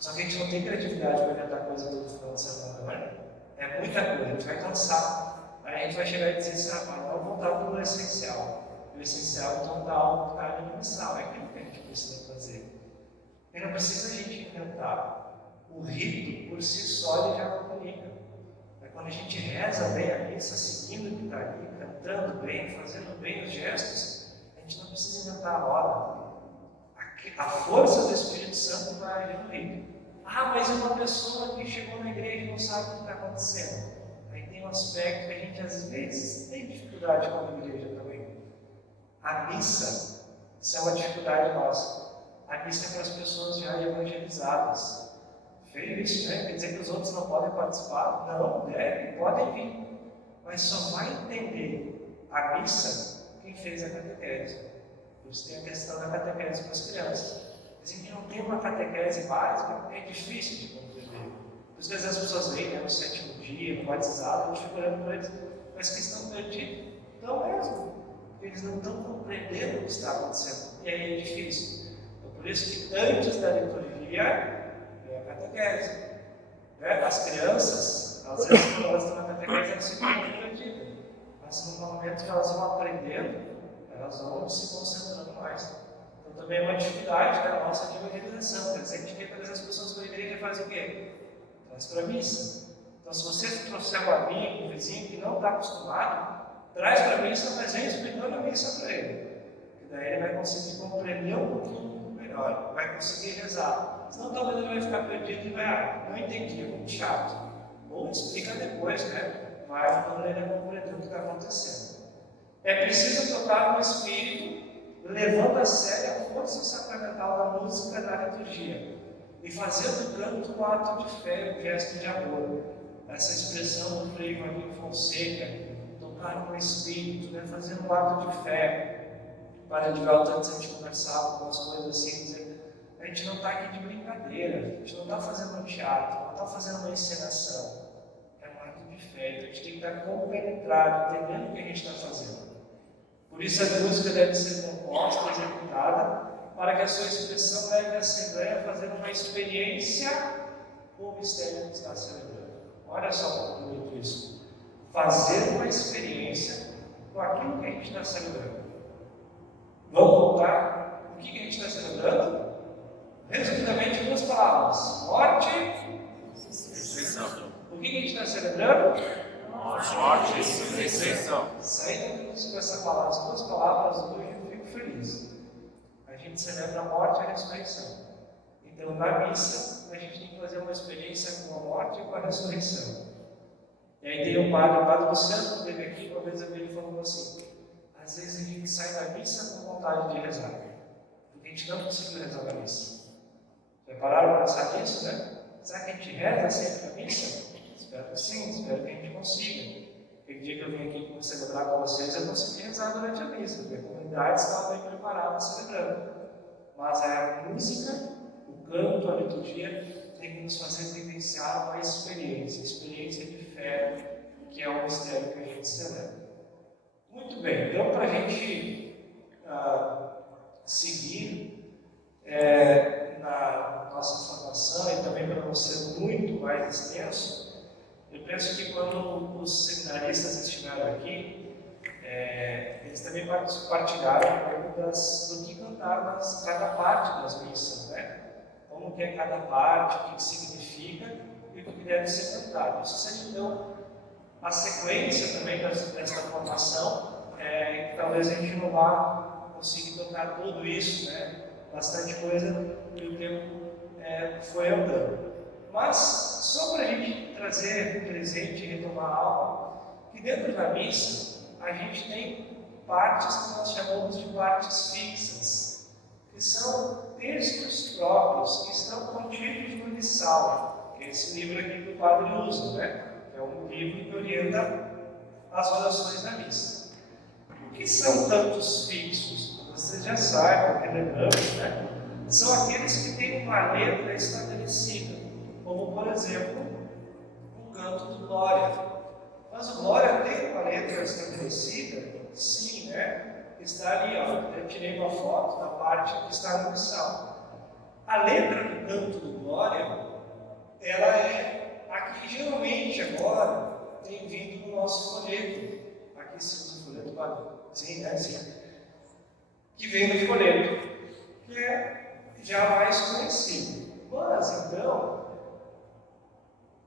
Só que a gente não tem criatividade para inventar coisa todo final de semana, né? É muita coisa, a gente vai cansar. Aí a gente vai chegar e dizer assim, vamos voltar para o essencial. O essencial, então, está algo que está ali missal, é aquilo que a gente precisa fazer. E não precisa a gente inventar. O rito, por si só, ele já comunica. É quando a gente reza bem a missa, seguindo o que está ali, cantando bem, fazendo bem os gestos, a gente não precisa inventar a roda. A força do Espírito Santo vai agir no rito. Mas é uma pessoa que chegou na igreja e não sabe o que está acontecendo. Aí tem um aspecto que a gente às vezes tem dificuldade com a igreja também. A missa, isso é uma dificuldade nossa. A missa é para as pessoas já evangelizadas. Feio isso, né? Quer dizer que os outros não podem participar? Não, devem, podem vir. Mas só vai entender a missa quem fez a catequese. Por isso tem a questão da catequese para as crianças. Dizem que não tem uma catequese básica porque é difícil de compreender. Por isso que às vezes as pessoas vêm, né, no 7º dia, no batizado, a gente fica olhando para eles, mas que estão perdidos. Então mesmo, eles não estão compreendendo o que está acontecendo. E aí é difícil. Então, por isso que antes da liturgia é a catequese. Né? As crianças, às vezes, quando elas estão na catequese, elas ficam muito perdidas. Mas no momento que elas vão aprendendo, elas vão se concentrando mais. Então também é uma dificuldade da nossa de evangelização. Quer dizer, a gente vê que as pessoas da igreja fazem o quê? Traz para a missa. Então se você trouxer um amigo, um vizinho que não está acostumado, traz para a missa, mas vem explicando a missa para ele. E daí ele vai conseguir compreender um pouquinho melhor, vai conseguir rezar. Senão talvez ele vai ficar perdido e vai, não entendi, é muito chato. Ou explica depois, né? Vai ajudando ele a compreender o que está acontecendo. É preciso tocar no espírito, levando a sério a força sacramental da música e da liturgia, e fazer do canto um ato de fé, um gesto de amor. Essa expressão do Frei Joaquim Fonseca, tocar no espírito, né? Fazer um ato de fé. Para de ver tanto a gente conversava com as coisas assim, dizer, a gente não está aqui de brincadeira, a gente não está fazendo um teatro, não está fazendo uma encenação. É um ato de fé, então a gente tem que estar compenetrado, entendendo o que a gente está fazendo. Por isso a música deve ser composta, executada, para que a sua expressão leve a Assembleia a fazer uma experiência com o mistério que está celebrando. Olha só como bonito isso. Fazer uma experiência com aquilo que a gente está celebrando. Vamos voltar. O que a gente está celebrando? Resumidamente, 2 palavras: morte e ressurreição. O que a gente está celebrando? Morte e ressurreição. Saindo com essa palavra, as 2 palavras, hoje eu fico feliz. A gente celebra a morte e a ressurreição. Então, na missa, a gente tem que fazer uma experiência com a morte e com a ressurreição. E aí tem o padre Luciano, que esteve aqui, uma vez ele falou assim: às vezes a gente sai da missa com vontade de rezar, porque a gente não conseguiu rezar na missa. Prepararam para pensar nisso, né? Será que a gente reza sempre na missa? Espero que sim, espero que a gente consiga. Aquele dia que eu vim aqui para celebrar com vocês, eu consegui rezar durante a missa, porque a comunidade estava bem preparada celebrando. Mas a música, o canto, a liturgia tem que nos fazer vivenciar uma experiência de fé, que é o mistério que a gente celebra. Muito bem, então para a gente seguir na nossa formação e também para não ser muito mais extenso, eu penso que quando os seminaristas estiveram aqui, eles também partilharam do que cantar cada parte das missas, né? Como que é cada parte, o que significa e o que deve ser cantado. Isso seria então a sequência também desta formação, que talvez a gente não vá conseguir tocar tudo isso, né? Bastante coisa e o tempo foi andando. Mas, só para a gente trazer presente e retomar algo, que dentro da missa a gente tem partes que nós chamamos de partes fixas, que são textos próprios que estão contidos no missal, que é esse livro aqui que o padre usa, né? Que é um livro que orienta as orações da missa. O que são cantos fixos? Vocês já sabem, relembramos, né? São aqueles que têm uma letra estabelecida, como, por exemplo, o canto do Glória. Mas o Glória tem uma letra estabelecida? Sim, né? Está ali, ó. Eu tirei uma foto da parte que está no missal. A letra do canto do Glória, ela é a que geralmente agora tem vindo no nosso folheto. Aqui sim, o folheto, sim, né? Sim. Que vem no folheto, que é já mais conhecido. Mas, então,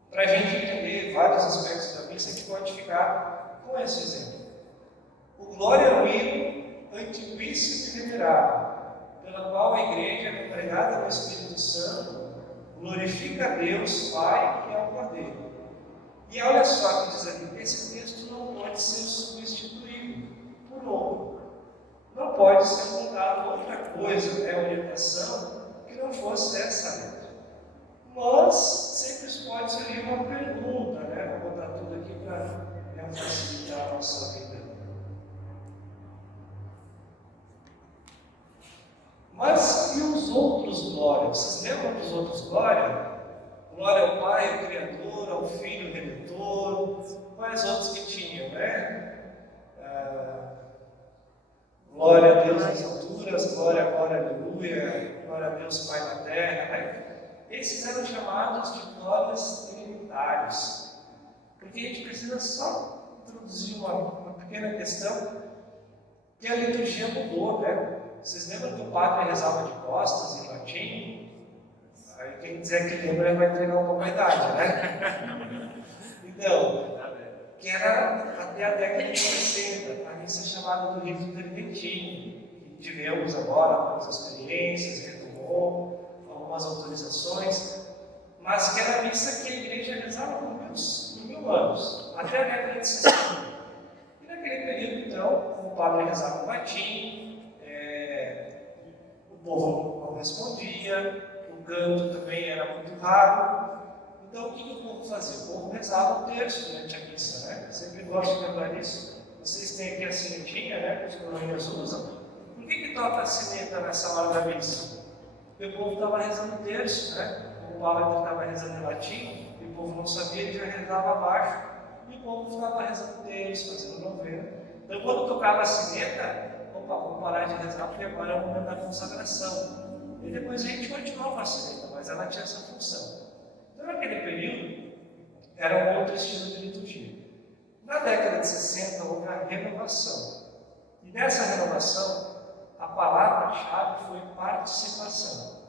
para a gente entender vários aspectos da missa, a gente pode ficar com esse exemplo. O Glória é um hino antiquíssimo e venerável, pela qual a Igreja, congregada no Espírito Santo, glorifica a Deus, Pai, que é o Cordeiro. E olha só que diz ali, esse texto não pode ser substituído por outro. Não pode ser colocado outra coisa, né, orientação, que não fosse essa letra. Mas sempre pode surgir uma pergunta, né? Vou botar tudo aqui para facilitar a nossa vida. Mas e os outros glórias? Vocês lembram dos outros glórias? Glória ao Pai, ao Criador, ao Filho, ao Redentor. Quais outros que tinham, né? Glória a Deus nas alturas, glória, glória, aleluia, glória a Deus Pai na terra, né? Esses eram chamados de glórias trinitários. Porque a gente precisa só introduzir uma pequena questão, que a liturgia mudou, né? Vocês lembram que o padre rezava de costas em latim? Aí quem dizer que lembra vai entregar um pouco a idade, né? Então, que era até a década de 60, a missa chamada do rito tridentino, que tivemos agora algumas experiências, retomou algumas autorizações, mas que era a missa que a igreja rezava por mil anos, até a década de 60. E naquele período, então, o padre rezava em latim, o povo não respondia, o canto também era muito raro. Então, o que o povo fazia? O povo rezava o terço durante a missa, né? Sempre gosto de lembrar isso. Vocês têm aqui a sinetinha, né? Que os coroinhas usam. Por que toca a sineta nessa hora da missa? Porque o povo estava rezando o terço, né? O padre estava rezando em latim, e o povo não sabia, ele já rezava abaixo, e o povo ficava rezando o terço, fazendo novena. Então, quando tocava a sineta, opa, vamos parar de rezar, porque agora é o momento da consagração. E depois a gente continuava com a sineta, mas ela tinha essa função. Então, naquele período, era um outro estilo de liturgia. Na década de 60, houve a renovação. E nessa renovação, a palavra-chave foi participação.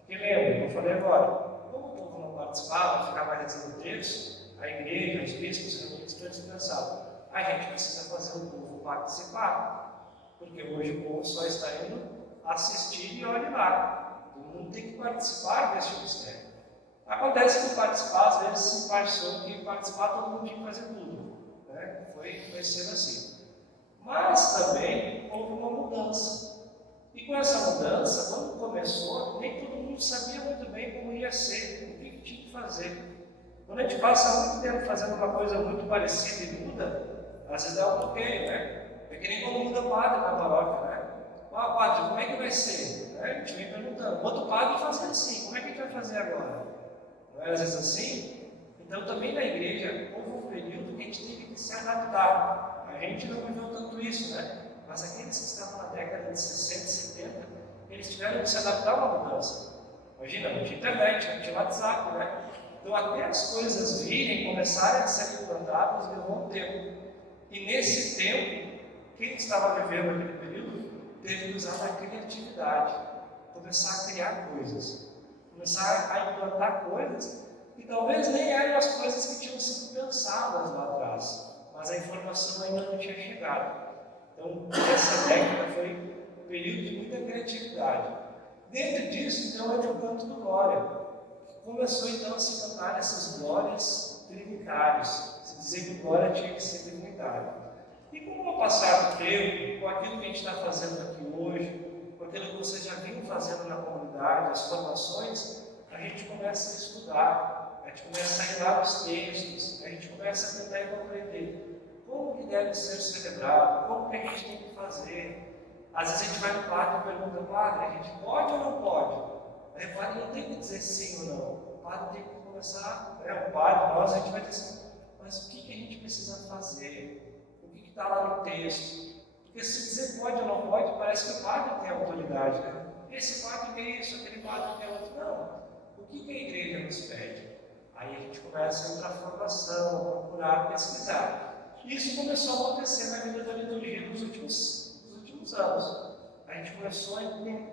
Porque lembra, eu falei agora, como o povo não participava, ficava rezando o texto, a igreja, os bispos, os representantes pensavam, a gente precisa fazer o povo participar. Porque hoje o povo só está indo assistir e olhar lá. O mundo tem que participar deste mistério. Acontece que participar, às vezes, se passou que participar todo mundo tinha que fazer tudo. Né? Foi sendo assim. Mas também houve uma mudança. E com essa mudança, quando começou, nem todo mundo sabia muito bem como ia ser, o que tinha que fazer. Quando a gente passa muito tempo fazendo uma coisa muito parecida e muda, às vezes dá um bloqueio, né? É que nem quando muda padre na paróquia, né? Ah, padre, como é que vai ser? Né? A gente vem perguntando. Outro padre fazendo assim, como é que a gente vai fazer agora? Não é às vezes assim? Então também na igreja houve um período que a gente teve que se adaptar. A gente não viveu tanto isso, né? Mas aqueles que estavam na década de 60, 70, eles tiveram que se adaptar a uma mudança. Imagina, não tinha internet, não tinha WhatsApp, né? Então até as coisas virem, começarem a ser implantadas, levou um tempo. E nesse tempo, quem estava vivendo aquele período teve que usar a criatividade, começar a criar coisas. Começar a implantar coisas que talvez nem eram as coisas que tinham sido pensadas lá atrás, mas a informação ainda não tinha chegado. Então, essa década foi um período de muita criatividade. Dentro disso, então, entra o canto do Glória. Começou, então, a se cantar essas glórias trinitárias. Se dizer que Glória tinha que ser trinitária. E como ao passar do tempo, com aquilo que a gente está fazendo aqui hoje, com aquilo que vocês já vinham fazendo na comunidade, as formações, a gente começa a estudar, a gente começa a ir lá nos textos, a gente começa a tentar compreender como que deve ser celebrado, como que a gente tem que fazer. Às vezes a gente vai no padre e pergunta, padre, a gente pode ou não pode? Aí o padre não tem que dizer sim ou não. O padre tem que começar, o padre, nós, a gente vai dizer assim, mas o que a gente precisa fazer? O que está lá no texto? Porque se dizer pode ou não pode, parece que o padre tem autoridade, né? Esse padre quer isso, aquele padre quer outro. Não. O que a igreja nos pede? Aí a gente começa a entrar na formação, a procurar, pesquisar. Isso começou a acontecer na vida da liturgia nos últimos anos. A gente começou a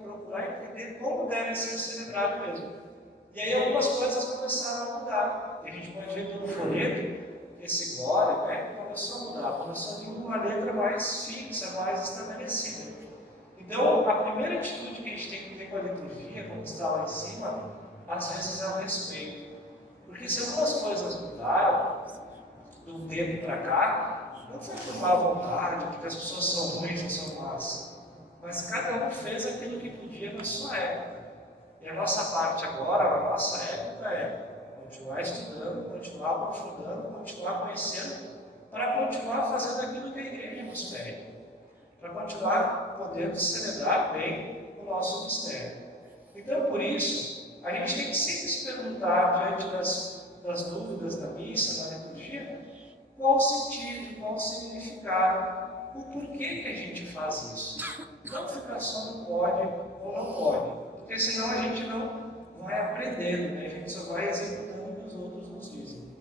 procurar entender como deve ser celebrado mesmo. E aí algumas coisas começaram a mudar. E a gente pode ver pelo folheto, esse glória, né, começou a mudar, começou a vir uma letra mais fixa, mais estabelecida. Então, a primeira atitude que a gente tem que ter com a liturgia, como está lá em cima, às vezes é o respeito. Porque se algumas coisas mudaram, de um tempo para cá, não foi por má vontade, porque as pessoas são ruins ou são más, mas cada um fez aquilo que podia na sua época. E a nossa parte agora, a nossa época é continuar estudando, continuar aprofundando, continuar conhecendo, para continuar fazendo aquilo que a igreja nos pede, para continuar podendo celebrar bem o nosso mistério. Então, por isso, a gente tem que sempre se perguntar, diante das dúvidas da missa, da liturgia, qual o sentido, qual o significado, o porquê que a gente faz isso. Não ficar só no pode ou não pode, porque senão a gente não vai aprendendo, né? A gente só vai executando o que os outros nos dizem.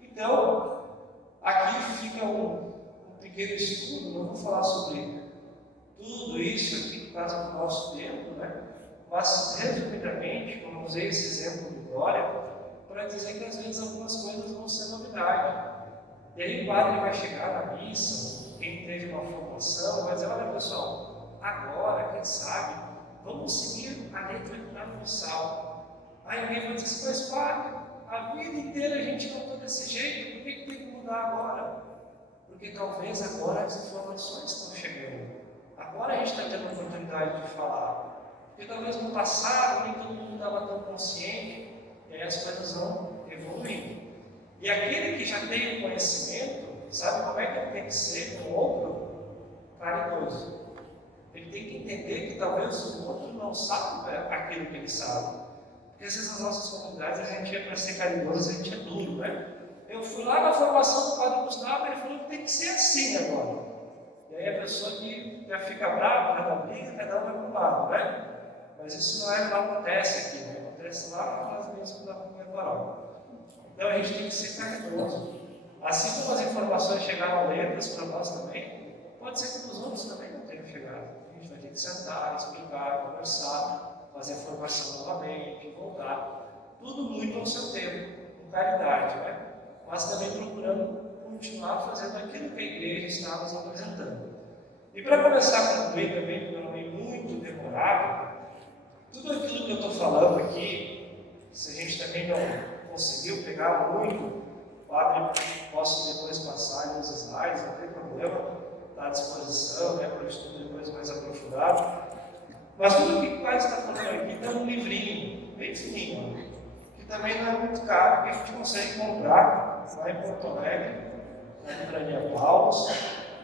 Então, aqui fica um pequeno estudo, não vou falar sobre tudo isso aqui por causa do nosso tempo, né? Mas, resumidamente, como usei esse exemplo de Glória, para dizer que às vezes algumas coisas vão ser novidade. E aí o padre vai chegar na missa, quem teve uma formação, vai dizer, olha pessoal, agora, quem sabe, vamos seguir a letra universal. Aí alguém vai dizer assim, mas padre, a vida inteira a gente cantou desse jeito, por que tem que mudar agora? Porque talvez agora as informações estão chegando. Agora a gente está tendo a oportunidade de falar. Porque talvez no passado nem todo mundo estava tão consciente, e aí as coisas vão evoluindo. E aquele que já tem o conhecimento, sabe como é que ele tem que ser com o outro? Caridoso. Ele tem que entender que talvez o outro não sabe aquilo que ele sabe. Porque às vezes nas nossas comunidades a gente é para ser caridoso, a gente é duro, né? Eu fui lá na formação do Padre Gustavo e ele falou que tem que ser assim agora. E aí a pessoa que já fica brava, já dá briga, cada um vai para um lado, né? Mas isso não acontece aqui, né? Acontece lá nas mesmas da paróquia. Então a gente tem que ser caridoso. Assim como as informações chegaram lentas para nós também, pode ser que para os outros também não tenham chegado. A gente vai ter que sentar, explicar, conversar, fazer a formação novamente, voltar. Tudo muito ao seu tempo, com caridade, né? Mas também procurando continuar fazendo aquilo que a igreja está nos apresentando. E para começar a concluir também, porque eu não é muito demorado, tudo aquilo que eu estou falando aqui, se a gente também não conseguiu pegar muito, o padre posso depois passar nos slides, não tem problema, está à disposição, né, para o estudo depois mais aprofundado. Mas tudo que o padre está falando aqui está num livrinho, bem fininho, que também não é muito caro, que a gente consegue comprar lá em Porto Alegre, na livraria Paulus,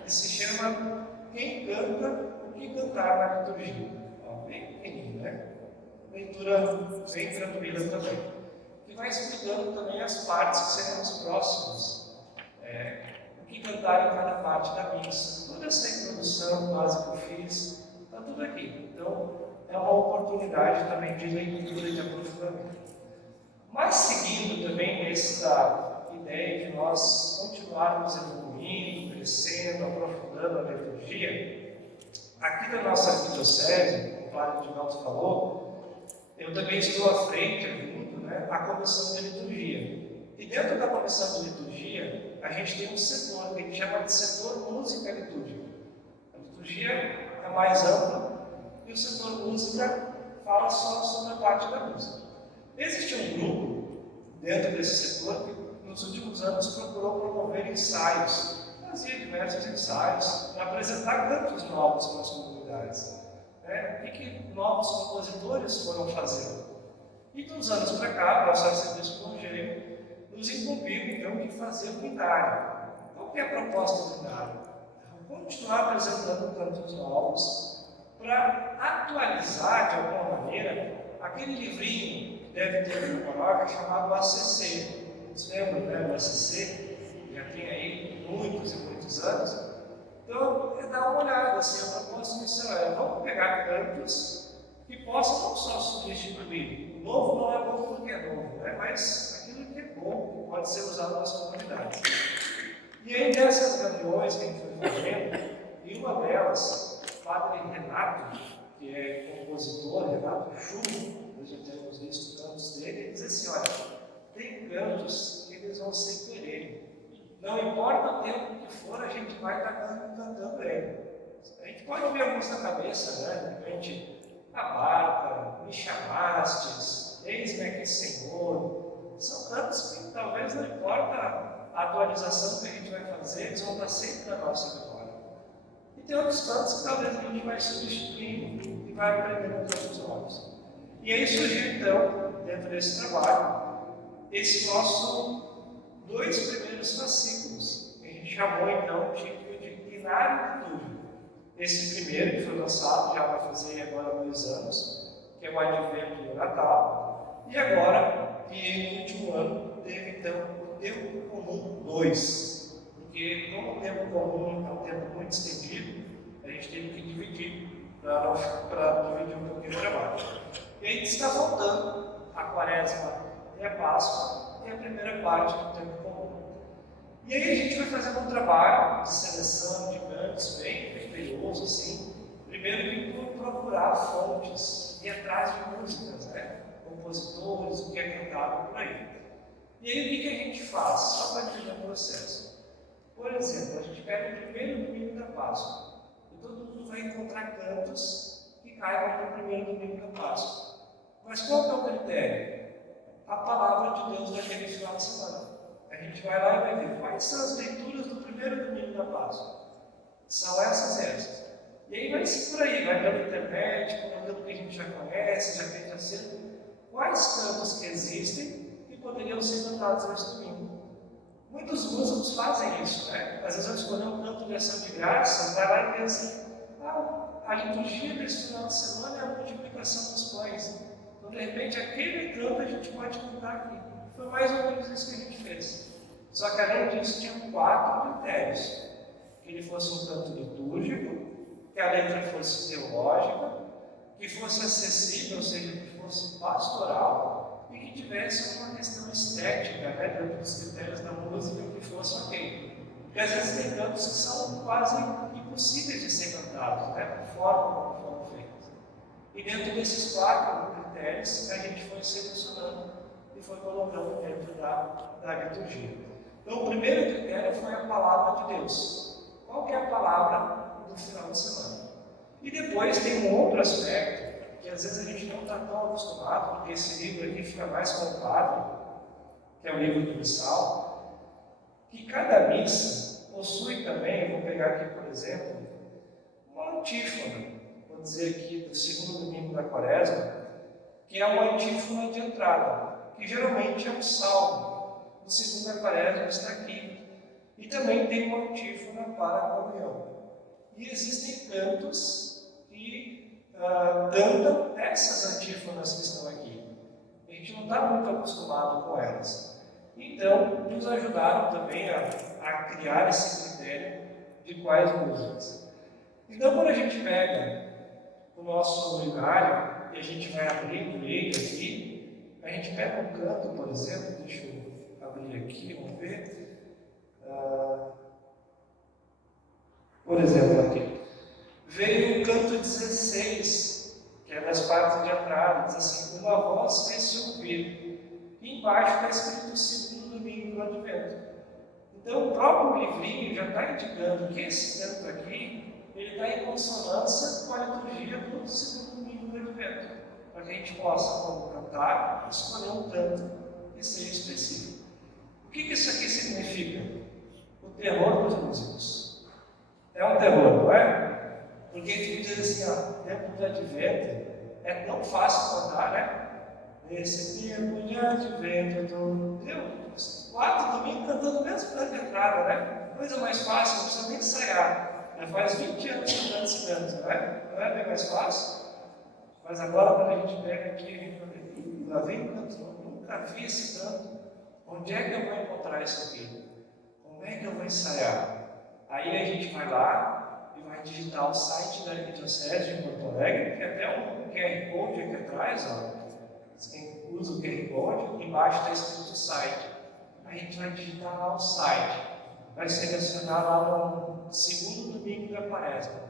que se chama Quem Canta, o que Cantar na Liturgia. Bem pequenininho, né? Leitura bem tranquila também. Que vai explicando também as partes que serão os próximos. O que cantar em cada parte da missa. Toda essa introdução básica que eu fiz, está tudo aqui. Então, é uma oportunidade também de leitura e de aprofundamento. Mas seguindo também essa ideia de nós continuarmos evoluindo, crescendo, aprofundando a liturgia, aqui na nossa arquidiocese, como o padre Divaldo falou, eu também estou à frente, junto, né, à comissão de liturgia. E dentro da comissão de liturgia, a gente tem um setor que a gente chama de setor música litúrgica. A liturgia é mais ampla e o setor música fala só sobre a parte da música. Existe um grupo dentro desse setor que nos últimos anos procurou promover ensaios, fazia diversos ensaios para apresentar cantos novos para as comunidades. O que novos compositores foram fazendo? E de uns anos para cá, nosso arcebispo Rogério nos incumbiu, então, de fazer o binário. Qual que é a proposta do binário? Continuar apresentando cantos novos para atualizar, de alguma maneira, aquele livrinho que deve ter no paróquia chamado ACC. Vocês lembram, né, do ACC? Já tem aí muitos e muitos anos. Então, é dar uma olhada, assim, a proposta missionária. Vamos pegar cantos que possam não só substituir. O novo não é bom porque é novo, né? Mas aquilo que é bom, que pode ser usado nas comunidades. E aí, dessas reuniões que a gente foi fazendo, e uma delas, o padre Renato, que é compositor, Renato Chumbo, nós já temos visto cantos dele, ele diz assim: olha, tem cantos que eles vão ser perenes. Não importa o tempo que for, a gente vai estar cantando ele. A gente pode ver alguns na cabeça, né? De repente, a barca, me chamastes, eis-me aqui, Senhor. São cantos que talvez não importa a atualização que a gente vai fazer, eles vão estar sempre na nossa memória. E tem outros cantos que talvez a gente vai substituindo e vai aprendendo outros novos. E aí surgiu, então, dentro desse trabalho, esse nosso 2 primeiros fascículos, que a gente chamou então de Binário Litúrgico. Esse primeiro, que foi lançado, já vai fazer agora 2 anos, que é o Advento e o Natal, e agora, e no último ano, teve então o Tempo Comum 2, porque como o Tempo Comum é um tempo muito estendido, a gente teve que dividir para dividir um pouquinho o trabalho. E aí está faltando a Quaresma e a Páscoa, e a primeira parte do Tempo Comum. E aí a gente foi fazendo um trabalho de seleção de cantos bem criterioso, assim. Primeiro de procurar fontes, ir atrás de músicas, né? Compositores, o que é cantado por aí. E aí o que a gente faz? Só para entender o processo. Por exemplo, a gente pega o primeiro domingo da Páscoa, e todo mundo vai encontrar cantos que caibam no primeiro domingo da Páscoa. Mas qual é o critério? A palavra de Deus daquele final de semana. A gente vai lá e vai ver quais são as leituras do primeiro domingo da Páscoa. São essas. E aí vai ser por aí, vai pela internet, colocando o que a gente já conhece, já tem sido, quais cantos que existem e poderiam ser cantados nesse domingo. Muitos músicos fazem isso, né? Às vezes eu escolher um canto de ação de graça, vai lá e pensa, a liturgia desse final de semana é a multiplicação dos pães. Então, de repente, aquele canto a gente pode cantar aqui. Foi mais ou menos isso que a gente fez. Só que, além disso, tinha 4 critérios. Que ele fosse um canto litúrgico, que a letra fosse teológica, que fosse acessível, ou seja, que fosse pastoral, e que tivesse uma questão estética, né, dentro dos critérios da música, que fosse ok. Porque, às vezes, tem cantos que são quase impossíveis de ser cantados, né, por forma como foram feitos. E dentro desses 4 critérios, a gente foi selecionando e foi colocando dentro da liturgia. Então, o primeiro critério foi a palavra de Deus. Qual que é a palavra do final de semana? E depois tem um outro aspecto, que às vezes a gente não está tão acostumado, porque esse livro aqui fica mais com o padre, que é o livro do missal, que cada missa possui também, vou pegar aqui por exemplo, uma antífona, vou dizer aqui do segundo domingo da Quaresma, que é uma antífona de entrada, que geralmente é um salmo. No segundo da Quaresma está aqui. E também tem uma antífona para a comunhão. E existem cantos que cantam essas antífonas que estão aqui. A gente não está muito acostumado com elas. Então, nos ajudaram também a criar esse critério de quais músicas. Então, quando a gente pega o nosso ligário e a gente vai abrindo ele aqui, a gente pega um canto, por exemplo, deixa eu abrir aqui, vamos ver. Por exemplo, aqui veio o canto 16, que é das partes de entrada, diz assim: uma voz fez-se ouvir, e embaixo está escrito o segundo domingo do Advento. Então, o próprio livrinho já está indicando que esse canto aqui ele está em consonância com a liturgia do segundo domingo do Advento, para que a gente possa, quando cantar, escolher um canto que seja específico. O que isso aqui significa? O terror dos músicos. É um terror, não é? Porque a gente diz assim, tempo de Advento é tão fácil cantar, né? Esse tempo de advento do Deus, 4 domingos cantando o mesmo plano de entrada, né? Coisa mais fácil, não precisa nem ensaiar. Já faz 20 anos que cantando esse canto, não é? Não é bem mais fácil? Mas agora, quando a gente pega aqui, a gente vai lá vem o canto, nunca vi esse canto. Onde é que eu vou encontrar isso aqui? Como é que eu vou ensaiar? Aí a gente vai lá e vai digitar o site da Arquidiocese de Porto Alegre, que até um QR Code aqui atrás, ó. Quem usa o QR Code, embaixo está escrito o site. Aí a gente vai digitar lá o site. Vai selecionar lá no segundo domingo da Quaresma.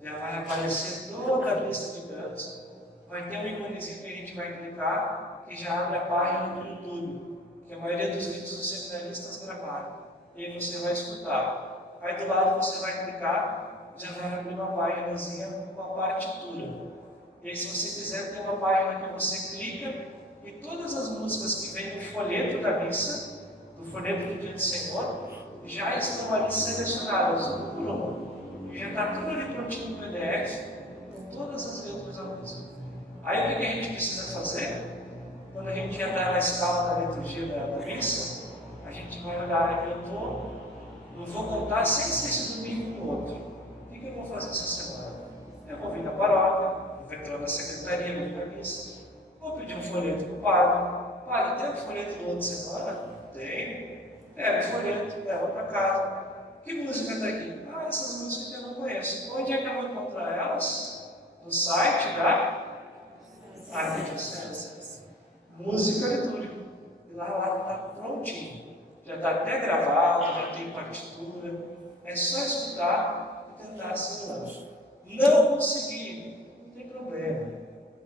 Já vai aparecer toda a lista de cantos. Vai ter um íconezinho que a gente vai clicar e já abre a página do YouTube, que a maioria dos vídeos dos seminaristas gravaram. E aí você vai escutar. Aí do lado você vai clicar, já vai abrir uma páginazinha com a partitura. E aí se você quiser ter uma página que você clica e todas as músicas que vêm no folheto da missa, no folheto do Dia do Senhor, já estão ali selecionadas, uma por uma. E já está tudo ali prontinho no PDF, com todas as letras da música. Aí o que a gente precisa fazer? Quando a gente entrar na escala da liturgia da missa, a gente vai olhar, eu vou contar sem ser esse domingo com o outro. O que eu vou fazer essa semana? Eu vou vir na paróquia, vou entrar na secretaria, vou vir na missa, vou pedir um folheto para o padre. Padre, tem um folheto do outro semana? Tem. Pega o folheto, leva para casa. Que música está aqui? Ah, essas músicas eu não conheço. Onde é que eu vou encontrar elas? No site da Arquidiocese. Música litúrgica. E lá está prontinho. Já está até gravado, já tem partitura. É só escutar e tentar assimilar. Não conseguir, não tem problema.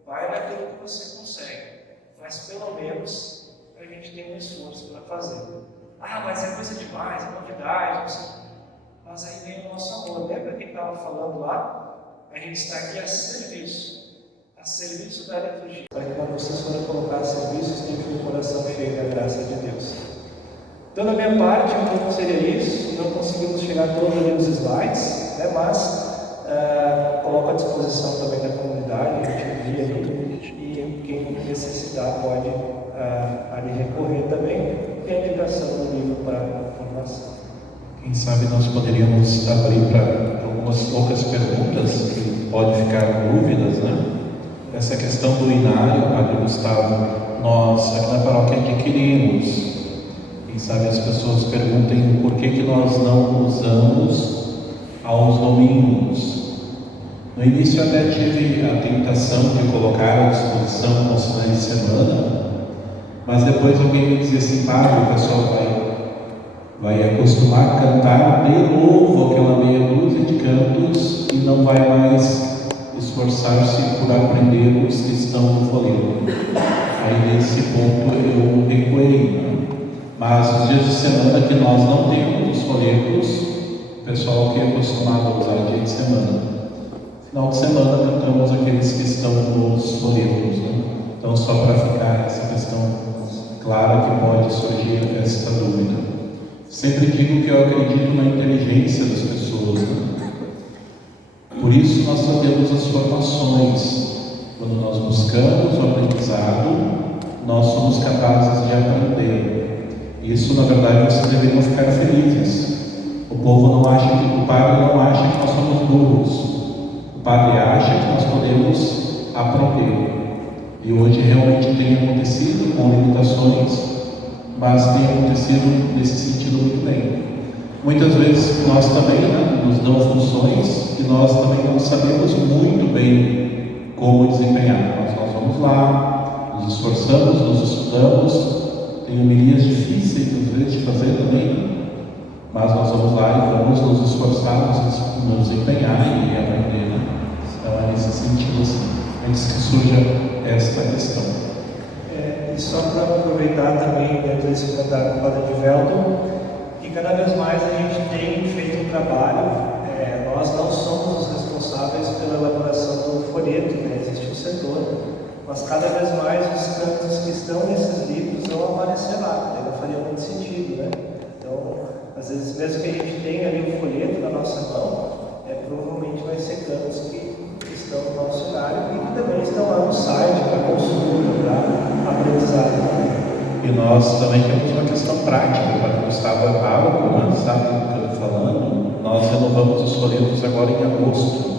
Vai naquilo que você consegue. Mas pelo menos a gente tem um esforço para fazer. Ah, mas é coisa demais, é novidade, não sei. Mas aí vem o nosso amor. Lembra quem estava falando lá? A gente está aqui a serviço da liturgia. Para que quando vocês forem colocar a serviço, estejam com o coração cheio da graça de Deus. Então, da minha parte, um pouco seria isso. Não conseguimos chegar todos ali nos slides, né? Mas coloco à disposição também da comunidade, a gente envia ali, e quem necessitar pode ali recorrer também. E a indicação do livro para formação. Quem sabe nós poderíamos abrir para algumas poucas perguntas que pode ficar dúvidas, né? Essa questão do inário, Padre Gustavo, nós aqui na paróquia adquirimos. Quem sabe as pessoas perguntem por que nós não usamos aos domingos. No início até tive a tentação de colocar à disposição aos finais de semana, mas depois alguém me dizia assim: Padre, o pessoal vai acostumar a cantar de novo aquela meia dúzia de cantos e não vai mais esforçar-se por aprender os que estão no folheto. Aí nesse ponto eu recuei. Mas os dias de semana que nós não temos os folhetos, o pessoal que é acostumado a usar dia de semana. Final de semana cantamos aqueles que estão nos folhetos, né? Então, só para ficar essa questão clara que pode surgir esta dúvida. Sempre digo que eu acredito na inteligência das pessoas, né? Por isso nós fazemos as formações. Quando nós buscamos o aprendizado, nós somos capazes de aprender. Isso, na verdade, vocês deveriam ficar felizes. O povo não acha o padre não acha que nós somos burros. O padre acha que nós podemos aprender. E hoje realmente tem acontecido com limitações, mas tem acontecido nesse sentido muito bem. Muitas vezes nós também, né, nos dão funções que nós também não sabemos muito bem como desempenhar. Nós vamos lá, nos esforçamos, nos estudamos, tem homilias difíceis às vezes de fazer também, mas nós vamos lá e vamos nos esforçar, nos empenhar e aprender, né? Então é nesse sentido assim, antes que surja esta questão. E só para aproveitar também dentro desse comentário do Padre Divelton, que cada vez mais a gente tem feito um trabalho, nós não somos os responsáveis pela elaboração do folheto, né? Existe um setor, mas cada vez mais os cantos que estão nesses livros vão aparecer lá, né? Não faria muito sentido, né? Então, às vezes, mesmo que a gente tenha ali um folheto na nossa mão, provavelmente vai ser cantos que estão no nosso horário e que também estão lá no site para consulta, para aprendizado também. E nós também temos uma questão prática, para Gustavo é pároco, né? Sabe do que eu estou falando? Nós renovamos os folhetos agora em agosto,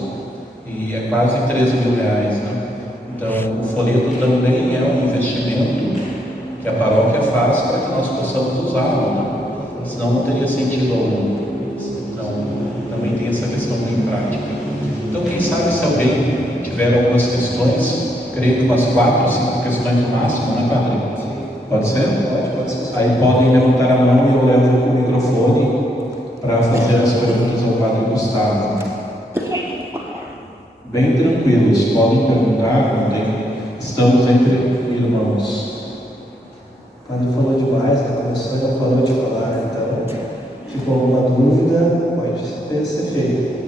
e é quase 13 mil reais, né? Então, o folheto também é um investimento que a paróquia faz para que nós possamos usá-lo, né? Senão não teria sentido algum. Então, também tem essa questão bem prática. Então, quem sabe se alguém tiver algumas questões, creio que umas 4 ou 5 questões no máximo, né, Padre? Pode ser? Pode ser. Aí podem levantar a mão e eu levo o microfone para fazer as perguntas ao Padre Gustavo. Bem tranquilos, podem perguntar, estamos entre irmãos. O Padre falou demais, né? Começou e não parou de falar, então, ficou alguma dúvida, pode ser feita.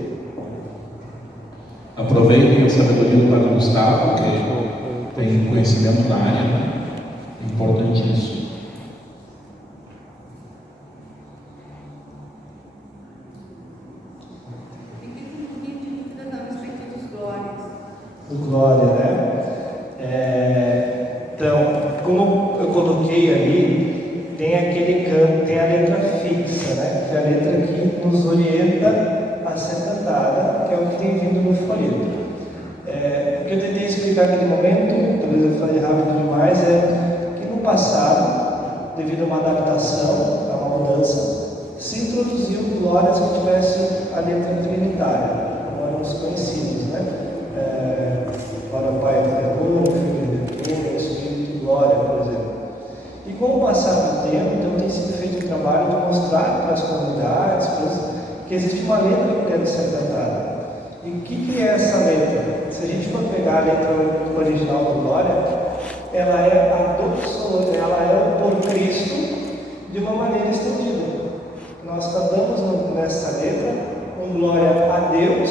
Aproveitem a sabedoria do Padre Gustavo, que tem conhecimento na área, né? Importantíssimo. Do Glória, né? Então, como eu coloquei ali, tem aquele canto, tem a letra fixa, né? Que é a letra que nos orienta a ser cantada, que é o que tem vindo no folheto. O que eu tentei explicar naquele momento, talvez eu falei rápido demais, é que no passado, devido a uma adaptação, a uma mudança, se introduziu glórias que tivesse a letra trinitária, como eram os conhecidos, né? Para o Pai eterno, Filho eterno, Espírito, Glória, por exemplo. E com o passar do tempo, então tem sido feito o trabalho de mostrar para as comunidades que existe uma letra que deve ser cantada. E o que é essa letra? Se a gente for pegar a letra original do Glória, ela é a doxologia, ela é o por Cristo de uma maneira estendida. Nós cantamos nessa letra um glória a Deus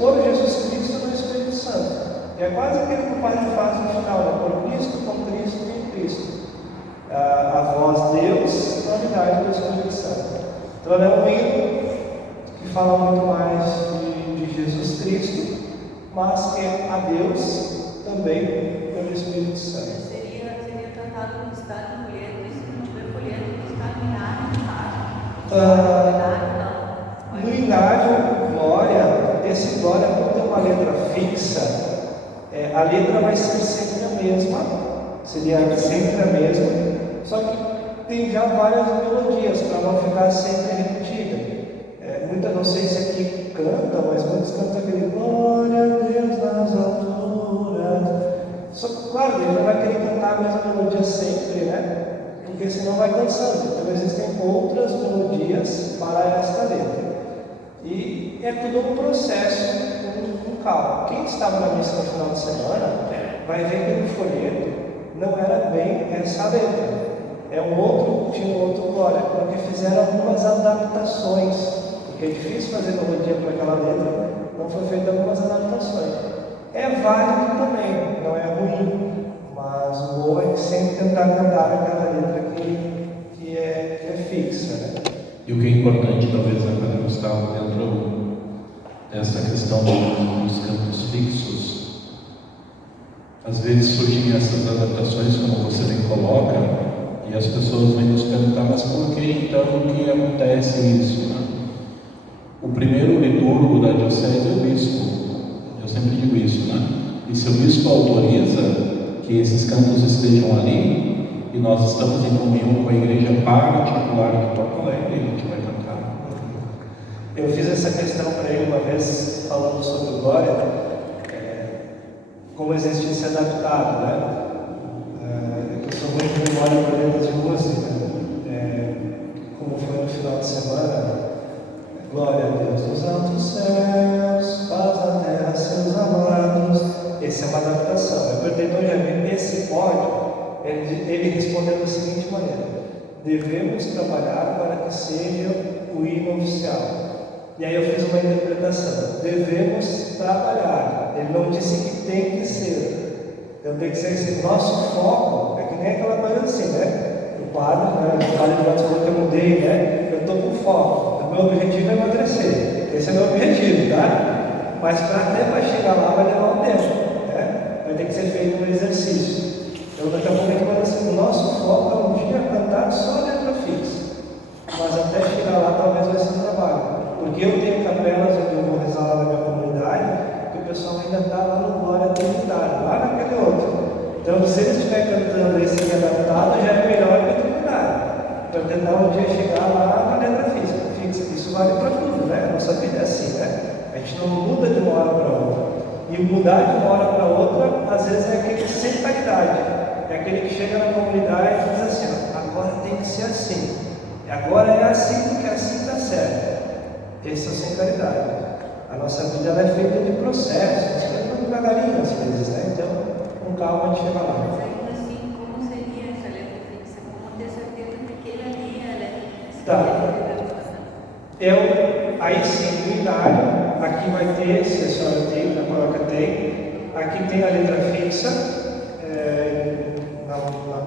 por Jesus Cristo no Espírito Santo. É quase aquilo que o Padre faz no final, né? Por Cristo, com Cristo e em Cristo. A voz Deus na unidade do Espírito Santo. Então ela é um hino que fala muito mais de Jesus Cristo, mas que é a Deus também pelo Espírito Santo. Seria cantado no estado do folheto, e se não tiver folheto, no estado inário, não. No inário, glória, esse glória, quando tem uma letra fixa, a letra vai ser sempre a mesma, seria sempre a mesma, só que tem já várias melodias para não ficar sempre repetida. Não sei se aqui canta, mas muitos cantam aquele glória a Deus nas alturas. Só que, claro, ele não vai querer cantar a mesma melodia sempre, né? Porque senão vai cansando. Então existem outras melodias para esta letra. E é tudo um processo com calma. Quem estava na missa no final de semana vai ver que no folheto não era bem essa letra. Tinha um outro glória, porque fizeram algumas adaptações. Porque é difícil fazer melodia para aquela letra, não foi feita algumas adaptações. É válido também, não é ruim, mas o bom é sempre tentar cantar aquela letra que é fixa, né? E o que é importante, talvez, né, Padre Gustavo, dentro dessa questão dos cantos fixos, às vezes surgem essas adaptações, como você bem coloca, e as pessoas vêm nos perguntar, mas por que então que acontece isso, né? O primeiro liturgo da diocese é o bispo, eu sempre digo isso, né? E se o bispo autoriza que esses cantos estejam ali, e nós estamos em comunhão com a igreja particular de Porto Alegre, a gente vai cantar. Eu fiz essa questão para ele uma vez, falando sobre o Glória, como existe se adaptado, né? Eu sou muito de memória para letras de música, como foi no final de semana. Glória a Deus nos altos céus, paz na terra, seus amados. Essa é uma adaptação. Eu perguntei ao Jamil, esse pódio, ele respondeu da seguinte maneira: devemos trabalhar para que seja o hino oficial. E aí eu fiz uma interpretação: devemos trabalhar. Ele não disse que tem que ser. Então tem que ser assim. Nosso foco é que nem aquela coisa assim, né? O padre falou que eu mudei, né? Eu estou com foco. O meu objetivo é emagrecer. Esse é meu objetivo, tá? Mas até para chegar lá vai levar um tempo, né? Vai ter que ser feito um exercício. Então daqui a pouco a gente vai dizer, o nosso foco é um dia cantar só a letra fixa. Mas até chegar lá talvez vai ser um trabalho. Porque eu tenho capelas onde eu vou rezar lá na minha comunidade, que o pessoal ainda está lá no Glória Trinitário, lá naquele outro. Então se eles estiver cantando esse adaptado, já é melhor que o Trinitário. Para tentar um dia chegar lá na letra fixa. Isso vale para tudo, né? A nossa vida é assim, né? A gente não muda de uma hora para outra. E mudar de uma hora para outra, às vezes é aquele sem caridade. É aquele que chega na comunidade e diz assim, ó, agora tem que ser assim. Agora é assim porque assim está certo. Esse é o sem caridade. A nossa vida ela é feita de processos, nós ficamos devagarinho às vezes, né? Então, com calma a gente chega lá. Mas ainda assim, como seria essa letra fixa? Como ter certeza que aquele ali é a letra fixa? Tá. Aí sim, no inário, aqui vai ter, se a senhora tem, na coloca tem, aqui tem a letra fixa, na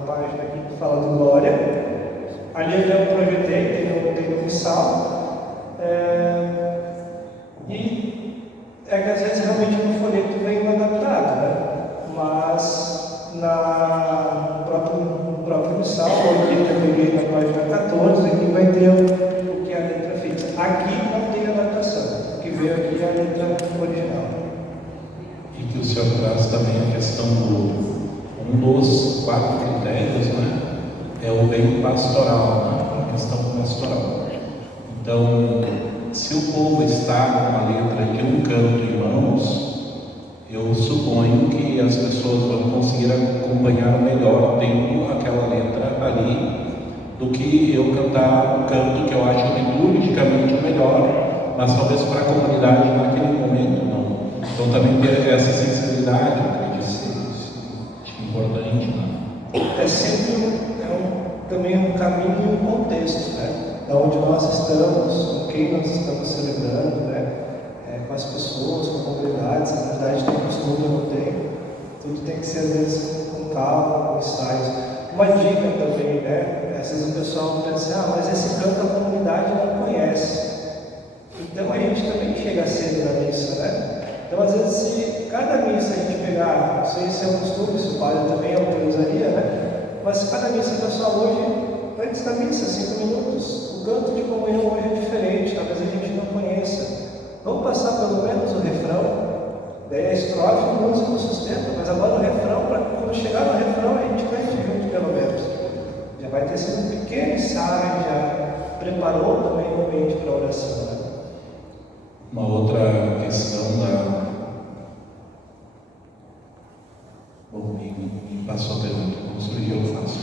página aqui que fala do Glória. Ali eu projetei, tem no missal. E é que às vezes realmente no folheto vem adaptado, né? Mas no próprio missal, aqui também na página 14, aqui vai ter o que é a letra fixa. Aqui não tem adaptação, o que veio aqui é a letra original. E que o senhor traz também a questão um dos 4 critérios, né? É o bem pastoral, né? A questão pastoral. Então, se o povo está com a letra de um canto em mãos, eu suponho que as pessoas vão conseguir acompanhar melhor tendo aquela letra ali do que eu cantar um canto que eu acho liturgicamente o melhor, mas talvez para a comunidade naquele momento não. Então também ter essa sensibilidade, acho importante, né? É sempre também um caminho e um contexto, né? Da onde nós estamos, com quem nós estamos celebrando, né? Com as pessoas, com a comunidade, se a comunidade tem costume ou não tem, tudo tem que ser às vezes com calma, com ensaios. Uma dica também, né? Às vezes o pessoal pensa, mas esse canto a comunidade não conhece. Então a gente também chega cedo na missa, né? Então às vezes se cada missa a gente pegar, não sei se é um costume, se o padre também autorizaria, né? Mas se cada missa, pessoal, hoje, antes da missa, 5 minutos, o canto de comunhão hoje é diferente, talvez a gente não conheça. Vamos passar pelo menos o refrão, daí a estrofe o músico sustenta, mas agora o refrão, para quando chegar no refrão, a gente cante junto pelo menos. Já vai ter sido um pequeno ensaio, já preparou também o ambiente para a oração. Né? Uma outra questão Bom, me passou a pergunta, como surgiu, eu faço.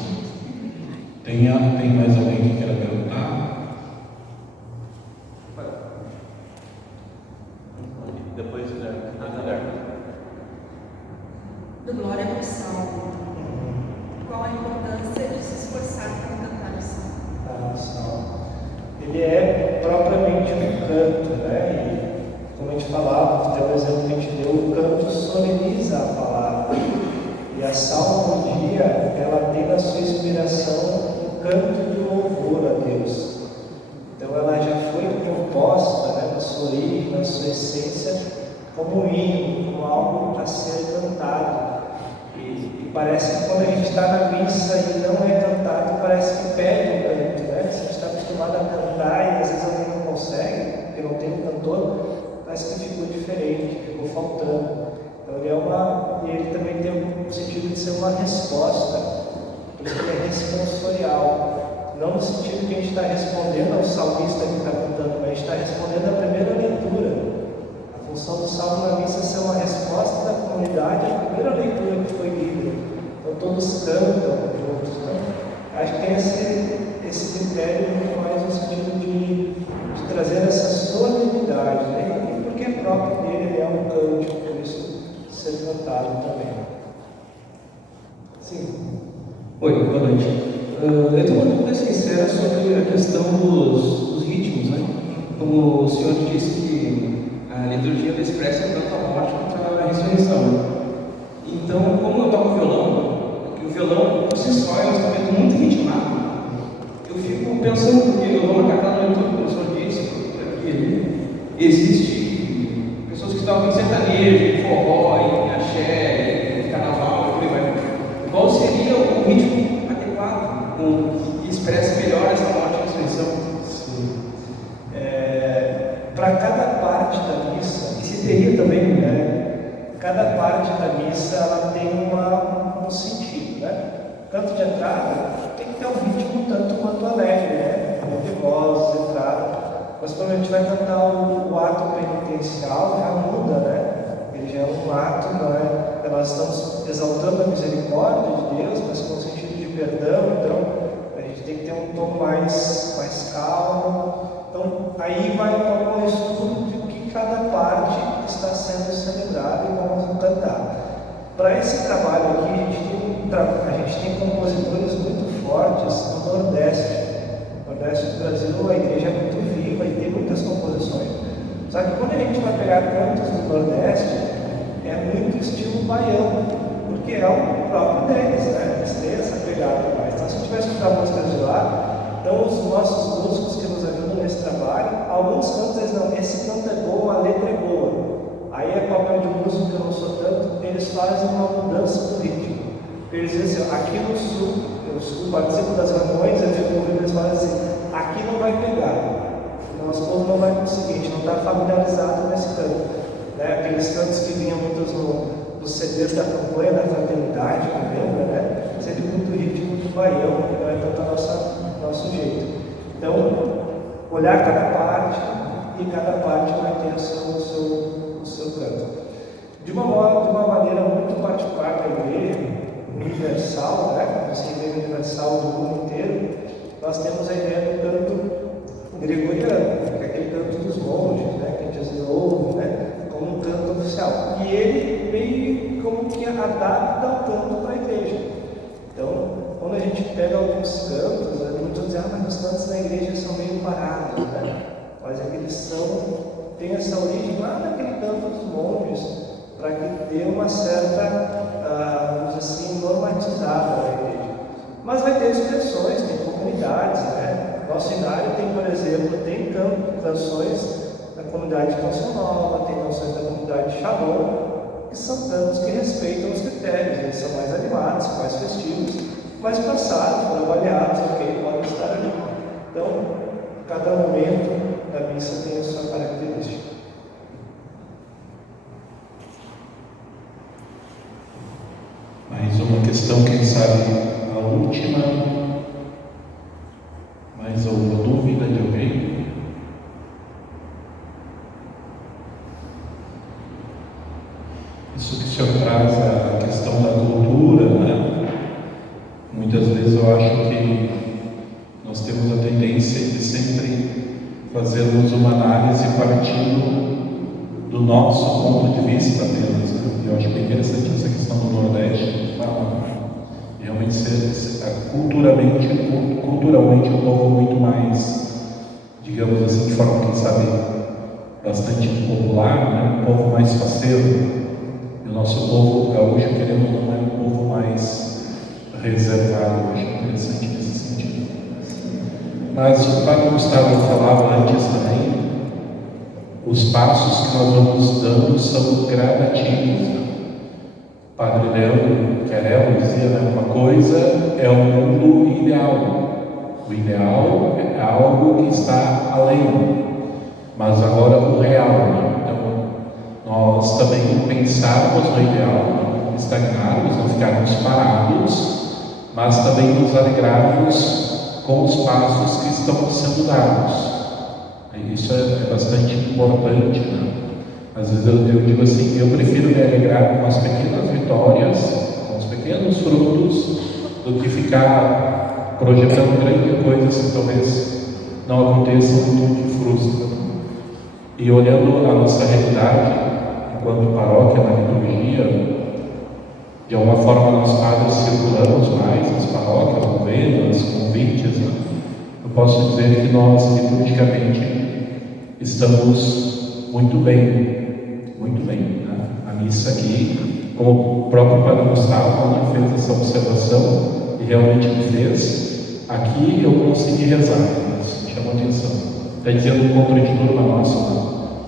Tem mais alguém que queira perguntar? Depois do Glória ao Salmo. Qual a importância de se esforçar para cantar o salmo? O salmo. Ele é propriamente um canto, né? E como a gente falava, até o exemplo que a gente deu, o canto soleniza a palavra. E a salmo do dia, ela tem na sua inspiração um canto de louvor a Deus. Então ela já foi composta, né, na sua origem, na sua essência, como um hino, como algo a ser cantado. E parece que quando a gente está na missa e não é cantado, parece que perde o canto, né? Se a gente está acostumado a cantar e às vezes alguém não consegue, porque não tem um cantor, parece que ficou diferente, ficou faltando. Então ele também tem o sentido de ser uma resposta, por isso que ele é responsorial. Não no sentido que a gente está respondendo ao salmista que está cantando, mas a gente está respondendo à primeira leitura. A função do salmo na missa é ser uma resposta da comunidade à primeira leitura que foi lida. Então todos cantam juntos. Né? Acho que tem esse critério muito mais no sentido de trazer essa solenidade, né? E porque é próprio dele, ele é um cântico, por isso ser cantado também. Sim. Oi, boa noite. Eu tenho uma dúvida sincera sobre a questão dos ritmos, né? Como o senhor disse que a liturgia da expressa é tanto a morte quanto a ressurreição. Então, como eu toco violão, que o violão por si só é um instrumento muito ritmado, eu fico pensando, porque eu vou marcar no YouTube, como o senhor disse, que existe pessoas que escutava em sertanejo, em forró, em axé, em carnaval, por aí vai. Qual seria o ritmo adequado, que expresse melhor essa morte e ressurreição? Para cada parte da missa, E se teria também, cada parte da missa ela tem um sentido, né? Canto de entrada tem que ter um ritmo tanto quanto alegre, né? De vozes, entrada. Mas quando a gente vai cantar o ato penitencial, já muda, né? Ele já é um ato, não é? Nós estamos exaltando a misericórdia de Deus, mas com o sentido de perdão, então a gente tem que ter um tom mais calmo. Então aí vai um estudo de que cada parte está sendo celebrada e vamos cantar. Para esse trabalho aqui, a gente tem compositores muito fortes no Nordeste. No Nordeste do Brasil, a igreja é muito viva e tem muitas composições. Só que quando a gente vai pegar cantos do Nordeste, é muito estilo baião, porque é o próprio deles, né? Eles têm essa pegada mais. Então, se a gente vai escutar músicas de lá, então os nossos músicos que nos ajudam nesse trabalho, alguns cantos eles não, esse canto é bom, a letra é boa. Aí é papel de músico que eu não sou tanto, eles fazem uma mudança do ritmo. Eles dizem assim, aqui no sul, eu participo das reuniões, eu fico ouvindo eles falam assim, aqui não vai pegar, o nosso povo não vai conseguir, a gente não está familiarizado nesse canto. Né? Aqueles cantos que vinham muitos nos CDs da campanha da fraternidade, lembra, né? Sempre muito ritmo do baião, que não é tanto nosso jeito. Então, olhar cada parte e cada parte vai ter o seu canto. De uma maneira muito particular da igreja, universal, né? Essa igreja universal do mundo inteiro, nós temos a ideia do canto gregoriano, que é aquele canto dos monges, né? Que a gente às vezes ouve, né? Como um canto oficial. E ele meio como que adapta o canto para a igreja. Então, quando a gente pega alguns cantos, muitos dizem, mas os cantos da igreja são meio parados, né? Mas é que eles têm essa origem lá naquele canto dos monges, para que dê uma certa, vamos dizer assim, normatizada na igreja. Mas vai ter expressões, tem comunidades, né? Nosso cenário tem, por exemplo, tem canções da comunidade de Canção Nova, tem canções da comunidade de Shalom, que são cantos que respeitam os critérios, eles são mais animados, mais festivos, mas passaram, foram avaliados, ok, podem estar ali. Então, cada momento da missa tem a sua característica. Mais uma questão, quem sabe a última, mais alguma dúvida de alguém? Isso que o senhor traz a questão da cultura, né? Muitas vezes eu acho que nós temos a tendência de sempre fazermos uma análise partindo do nosso ponto de vista apenas, né? Eu acho bem interessante essa questão do Nordeste, realmente ser culturalmente um povo muito mais, digamos assim, de forma, quem sabe, bastante popular, né? Um povo mais faceiro. E o nosso povo gaúcho, querendo ou não, é um povo mais reservado. Eu acho interessante nesse sentido. Mas o Padre Gustavo falava antes também, os passos que nós vamos dando são gradativos. Padre Leandro Querel dizia, né, uma coisa é o mundo ideal. O ideal é algo que está além, mas agora o real, né? Então, nós também pensarmos no ideal, não estagnarmos, não ficarmos parados, mas também nos alegrarmos com os passos que estão sendo dados. Isso é bastante importante, né? Às vezes eu digo assim, eu prefiro me alegrar com as pequenas vitórias, com os pequenos frutos, do que ficar projetando grandes coisas que talvez não aconteçam, muito que frustra. E olhando a nossa realidade, enquanto paróquia na liturgia, de alguma forma nós padres circulamos mais nas paróquias, novenas, convites, né? Eu posso dizer que nós liturgicamente estamos muito bem, né? A missa aqui, como o próprio Padre Gustavo, né, fez essa observação e realmente me fez, aqui eu consegui rezar, isso me chamou a atenção. Está dizendo um contraditor uma nossa,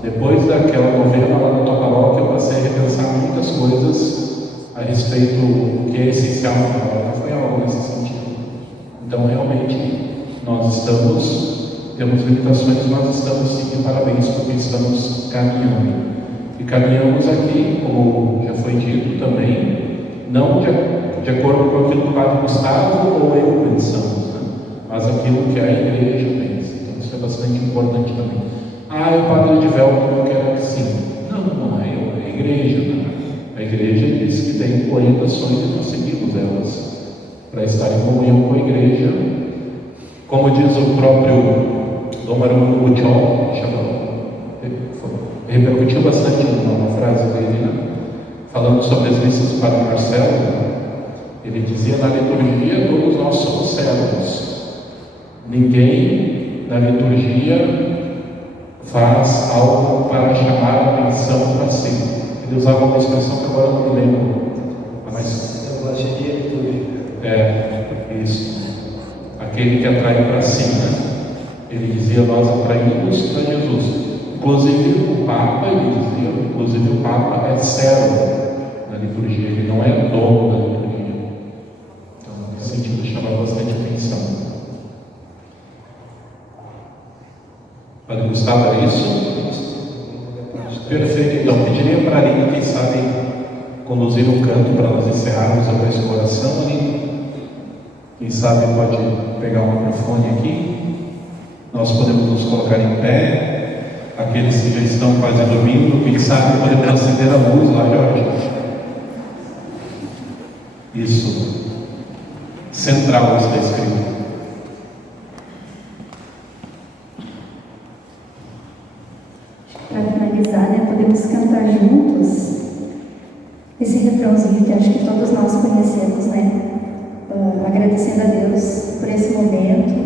né? Depois daquela novena lá na tua paróquia, eu passei a repensar muitas coisas a respeito do que é essencial na paróquia. Foi algo nesse sentido. Então, realmente, temos limitações, nós estamos sim, parabéns, porque estamos caminhando. E caminhamos aqui, como já foi dito também, não de acordo com aquilo que o Padre Gustavo ou eu pensamos, né? Mas aquilo que a Igreja pensa. Então, isso é bastante importante também. O Padre Edivelton não quer assim. Não é eu, é a Igreja. Né? A Igreja diz que tem orientações e nós seguimos elas para estar em comunhão com a Igreja. Como diz o próprio Dom Armando Butiol, repercutiu bastante uma frase dele, né? Falando sobre as missas do Padre Marcelo. Ele dizia: na liturgia todos nós somos servos. Ninguém na liturgia faz algo para chamar a atenção para si. Ele usava uma expressão que agora não me lembro. Mas Eu gosto de liturgia. Isso. Aquele que atrai para si, né? Ele dizia: nós atraímos para Jesus. Inclusive o Papa é servo na liturgia, ele não é dono da liturgia. Então, nesse sentido, chama bastante atenção. Padre Gustavo, é isso? Perfeito. Então, pediria para a Aline, quem sabe, conduzir o canto para nós encerrarmos a nossa oração. Aline, quem sabe pode pegar o microfone aqui. Nós podemos nos colocar em pé. Aqueles que já estão quase dormindo, quem sabe podemos acender a luz lá, Jorge. Isso. Central está escrito. Para finalizar, podemos cantar juntos esse refrãozinho que acho que todos nós conhecemos, agradecendo a Deus por esse momento.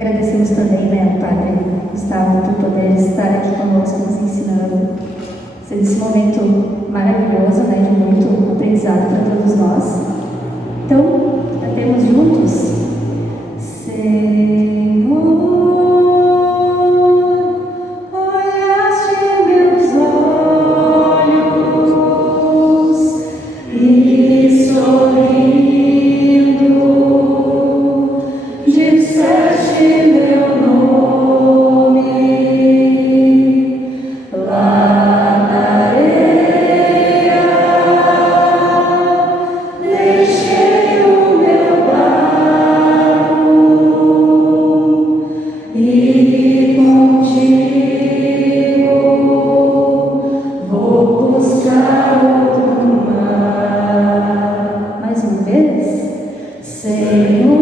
Agradecemos também ao Padre Gustavo por poder estar aqui conosco, nos ensinando. Esse momento maravilhoso, de muito aprendizado para todos nós. Então, cantemos juntos. Senhor, olhaste meus olhos e sorrindo disseste meu nome lá na areia, deixei o meu barco e contigo vou buscar outro mar. Mais uma vez, Senhor.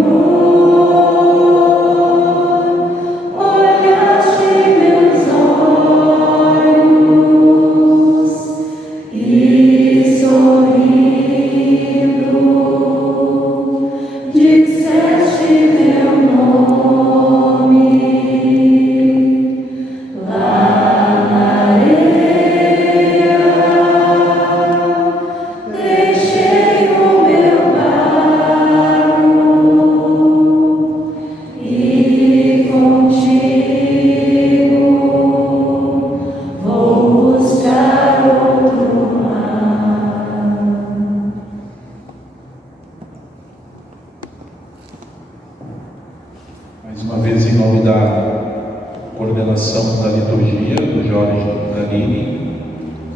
Mais uma vez, em nome da coordenação da liturgia, do Jorge e da Aline.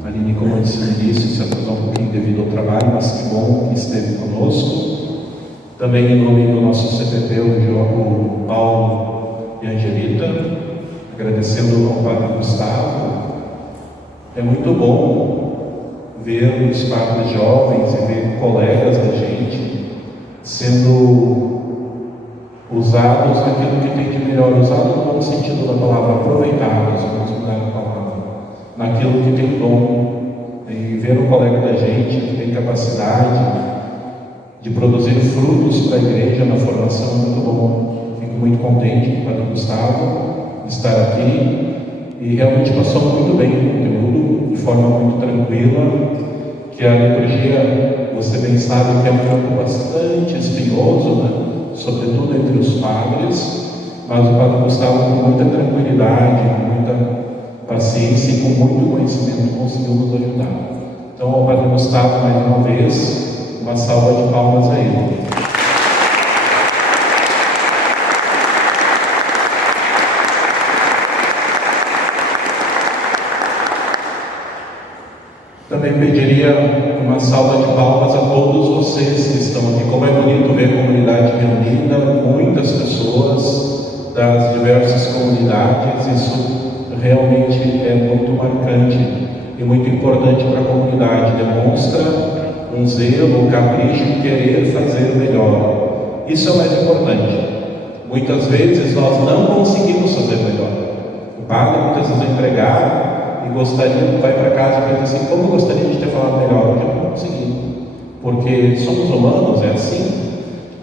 Aline, como eu disse no início, se atrasou um pouquinho devido ao trabalho, mas que bom que esteve conosco. Também em nome do nosso CPP, o Paulo e a Angelita, agradecendo ao Padre Gustavo. É muito bom ver os padres jovens e ver colegas da gente sendo usados naquilo que tem de melhor, usado no bom sentido da palavra, aproveitados, vamos mudar a palavra, naquilo que tem dom, e ver um colega da gente que tem capacidade de produzir frutos para a igreja na formação é muito bom. Fico muito contente com o Padre Gustavo de estar aqui e realmente passou muito bem o conteúdo, de forma muito tranquila, que a liturgia, você bem sabe que é um campo bastante espinhoso, sobretudo entre os padres, mas o Padre Gustavo com muita tranquilidade, com muita paciência e com muito conhecimento conseguiu nos ajudar. Então, ao Padre Gustavo, mais uma vez, uma salva de palmas a ele. Também pediria uma salva de palmas a todos vocês que estão aqui. Como é bonito ver a comunidade reunida, muitas pessoas das diversas comunidades. Isso realmente é muito marcante e muito importante para a comunidade. Demonstra um zelo, um capricho em querer fazer melhor. Isso é o mais importante. Muitas vezes nós não conseguimos fazer melhor. O padre muitas vezes é empregado e gostaria, vai para casa e pensa assim: como eu gostaria de ter falado melhor, hoje eu não consegui, porque somos humanos, é assim.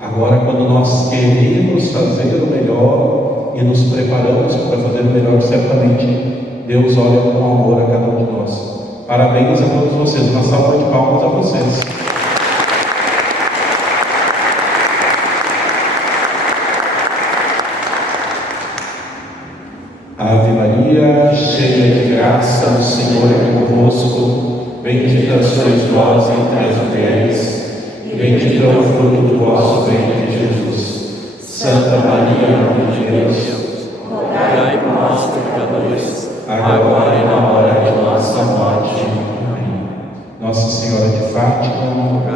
Agora, quando nós queremos fazer o melhor e nos preparamos para fazer o melhor, certamente Deus olha com amor a cada um de nós. Parabéns a todos vocês, uma salva de palmas a vocês. Ave Maria, cheia de graça, o Senhor é convosco. Bendita sois vós entre as mulheres, e bendito é o fruto do vosso ventre, Jesus. Santa Maria, Mãe de Deus, rogai por nós, pecadores, agora e na hora de nossa morte. Amém. Nossa Senhora de Fátima,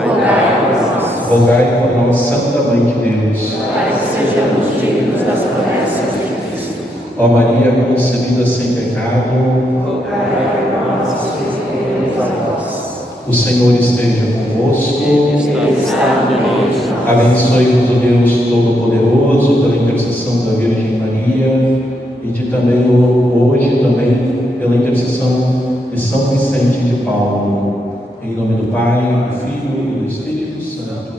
rogai por nós. Rogai por nós, Santa Mãe de Deus, para que sejamos dignos das promessas de Cristo. Ó Maria concebida sem pecado, rogai por nós que recorremos a vós. O Senhor esteja convosco. Ele está no meio. Abençoe-vos o Deus Todo-Poderoso, pela intercessão da Virgem Maria e de também hoje também pela intercessão de São Vicente de Paulo. Em nome do Pai, do Filho e do Espírito Santo.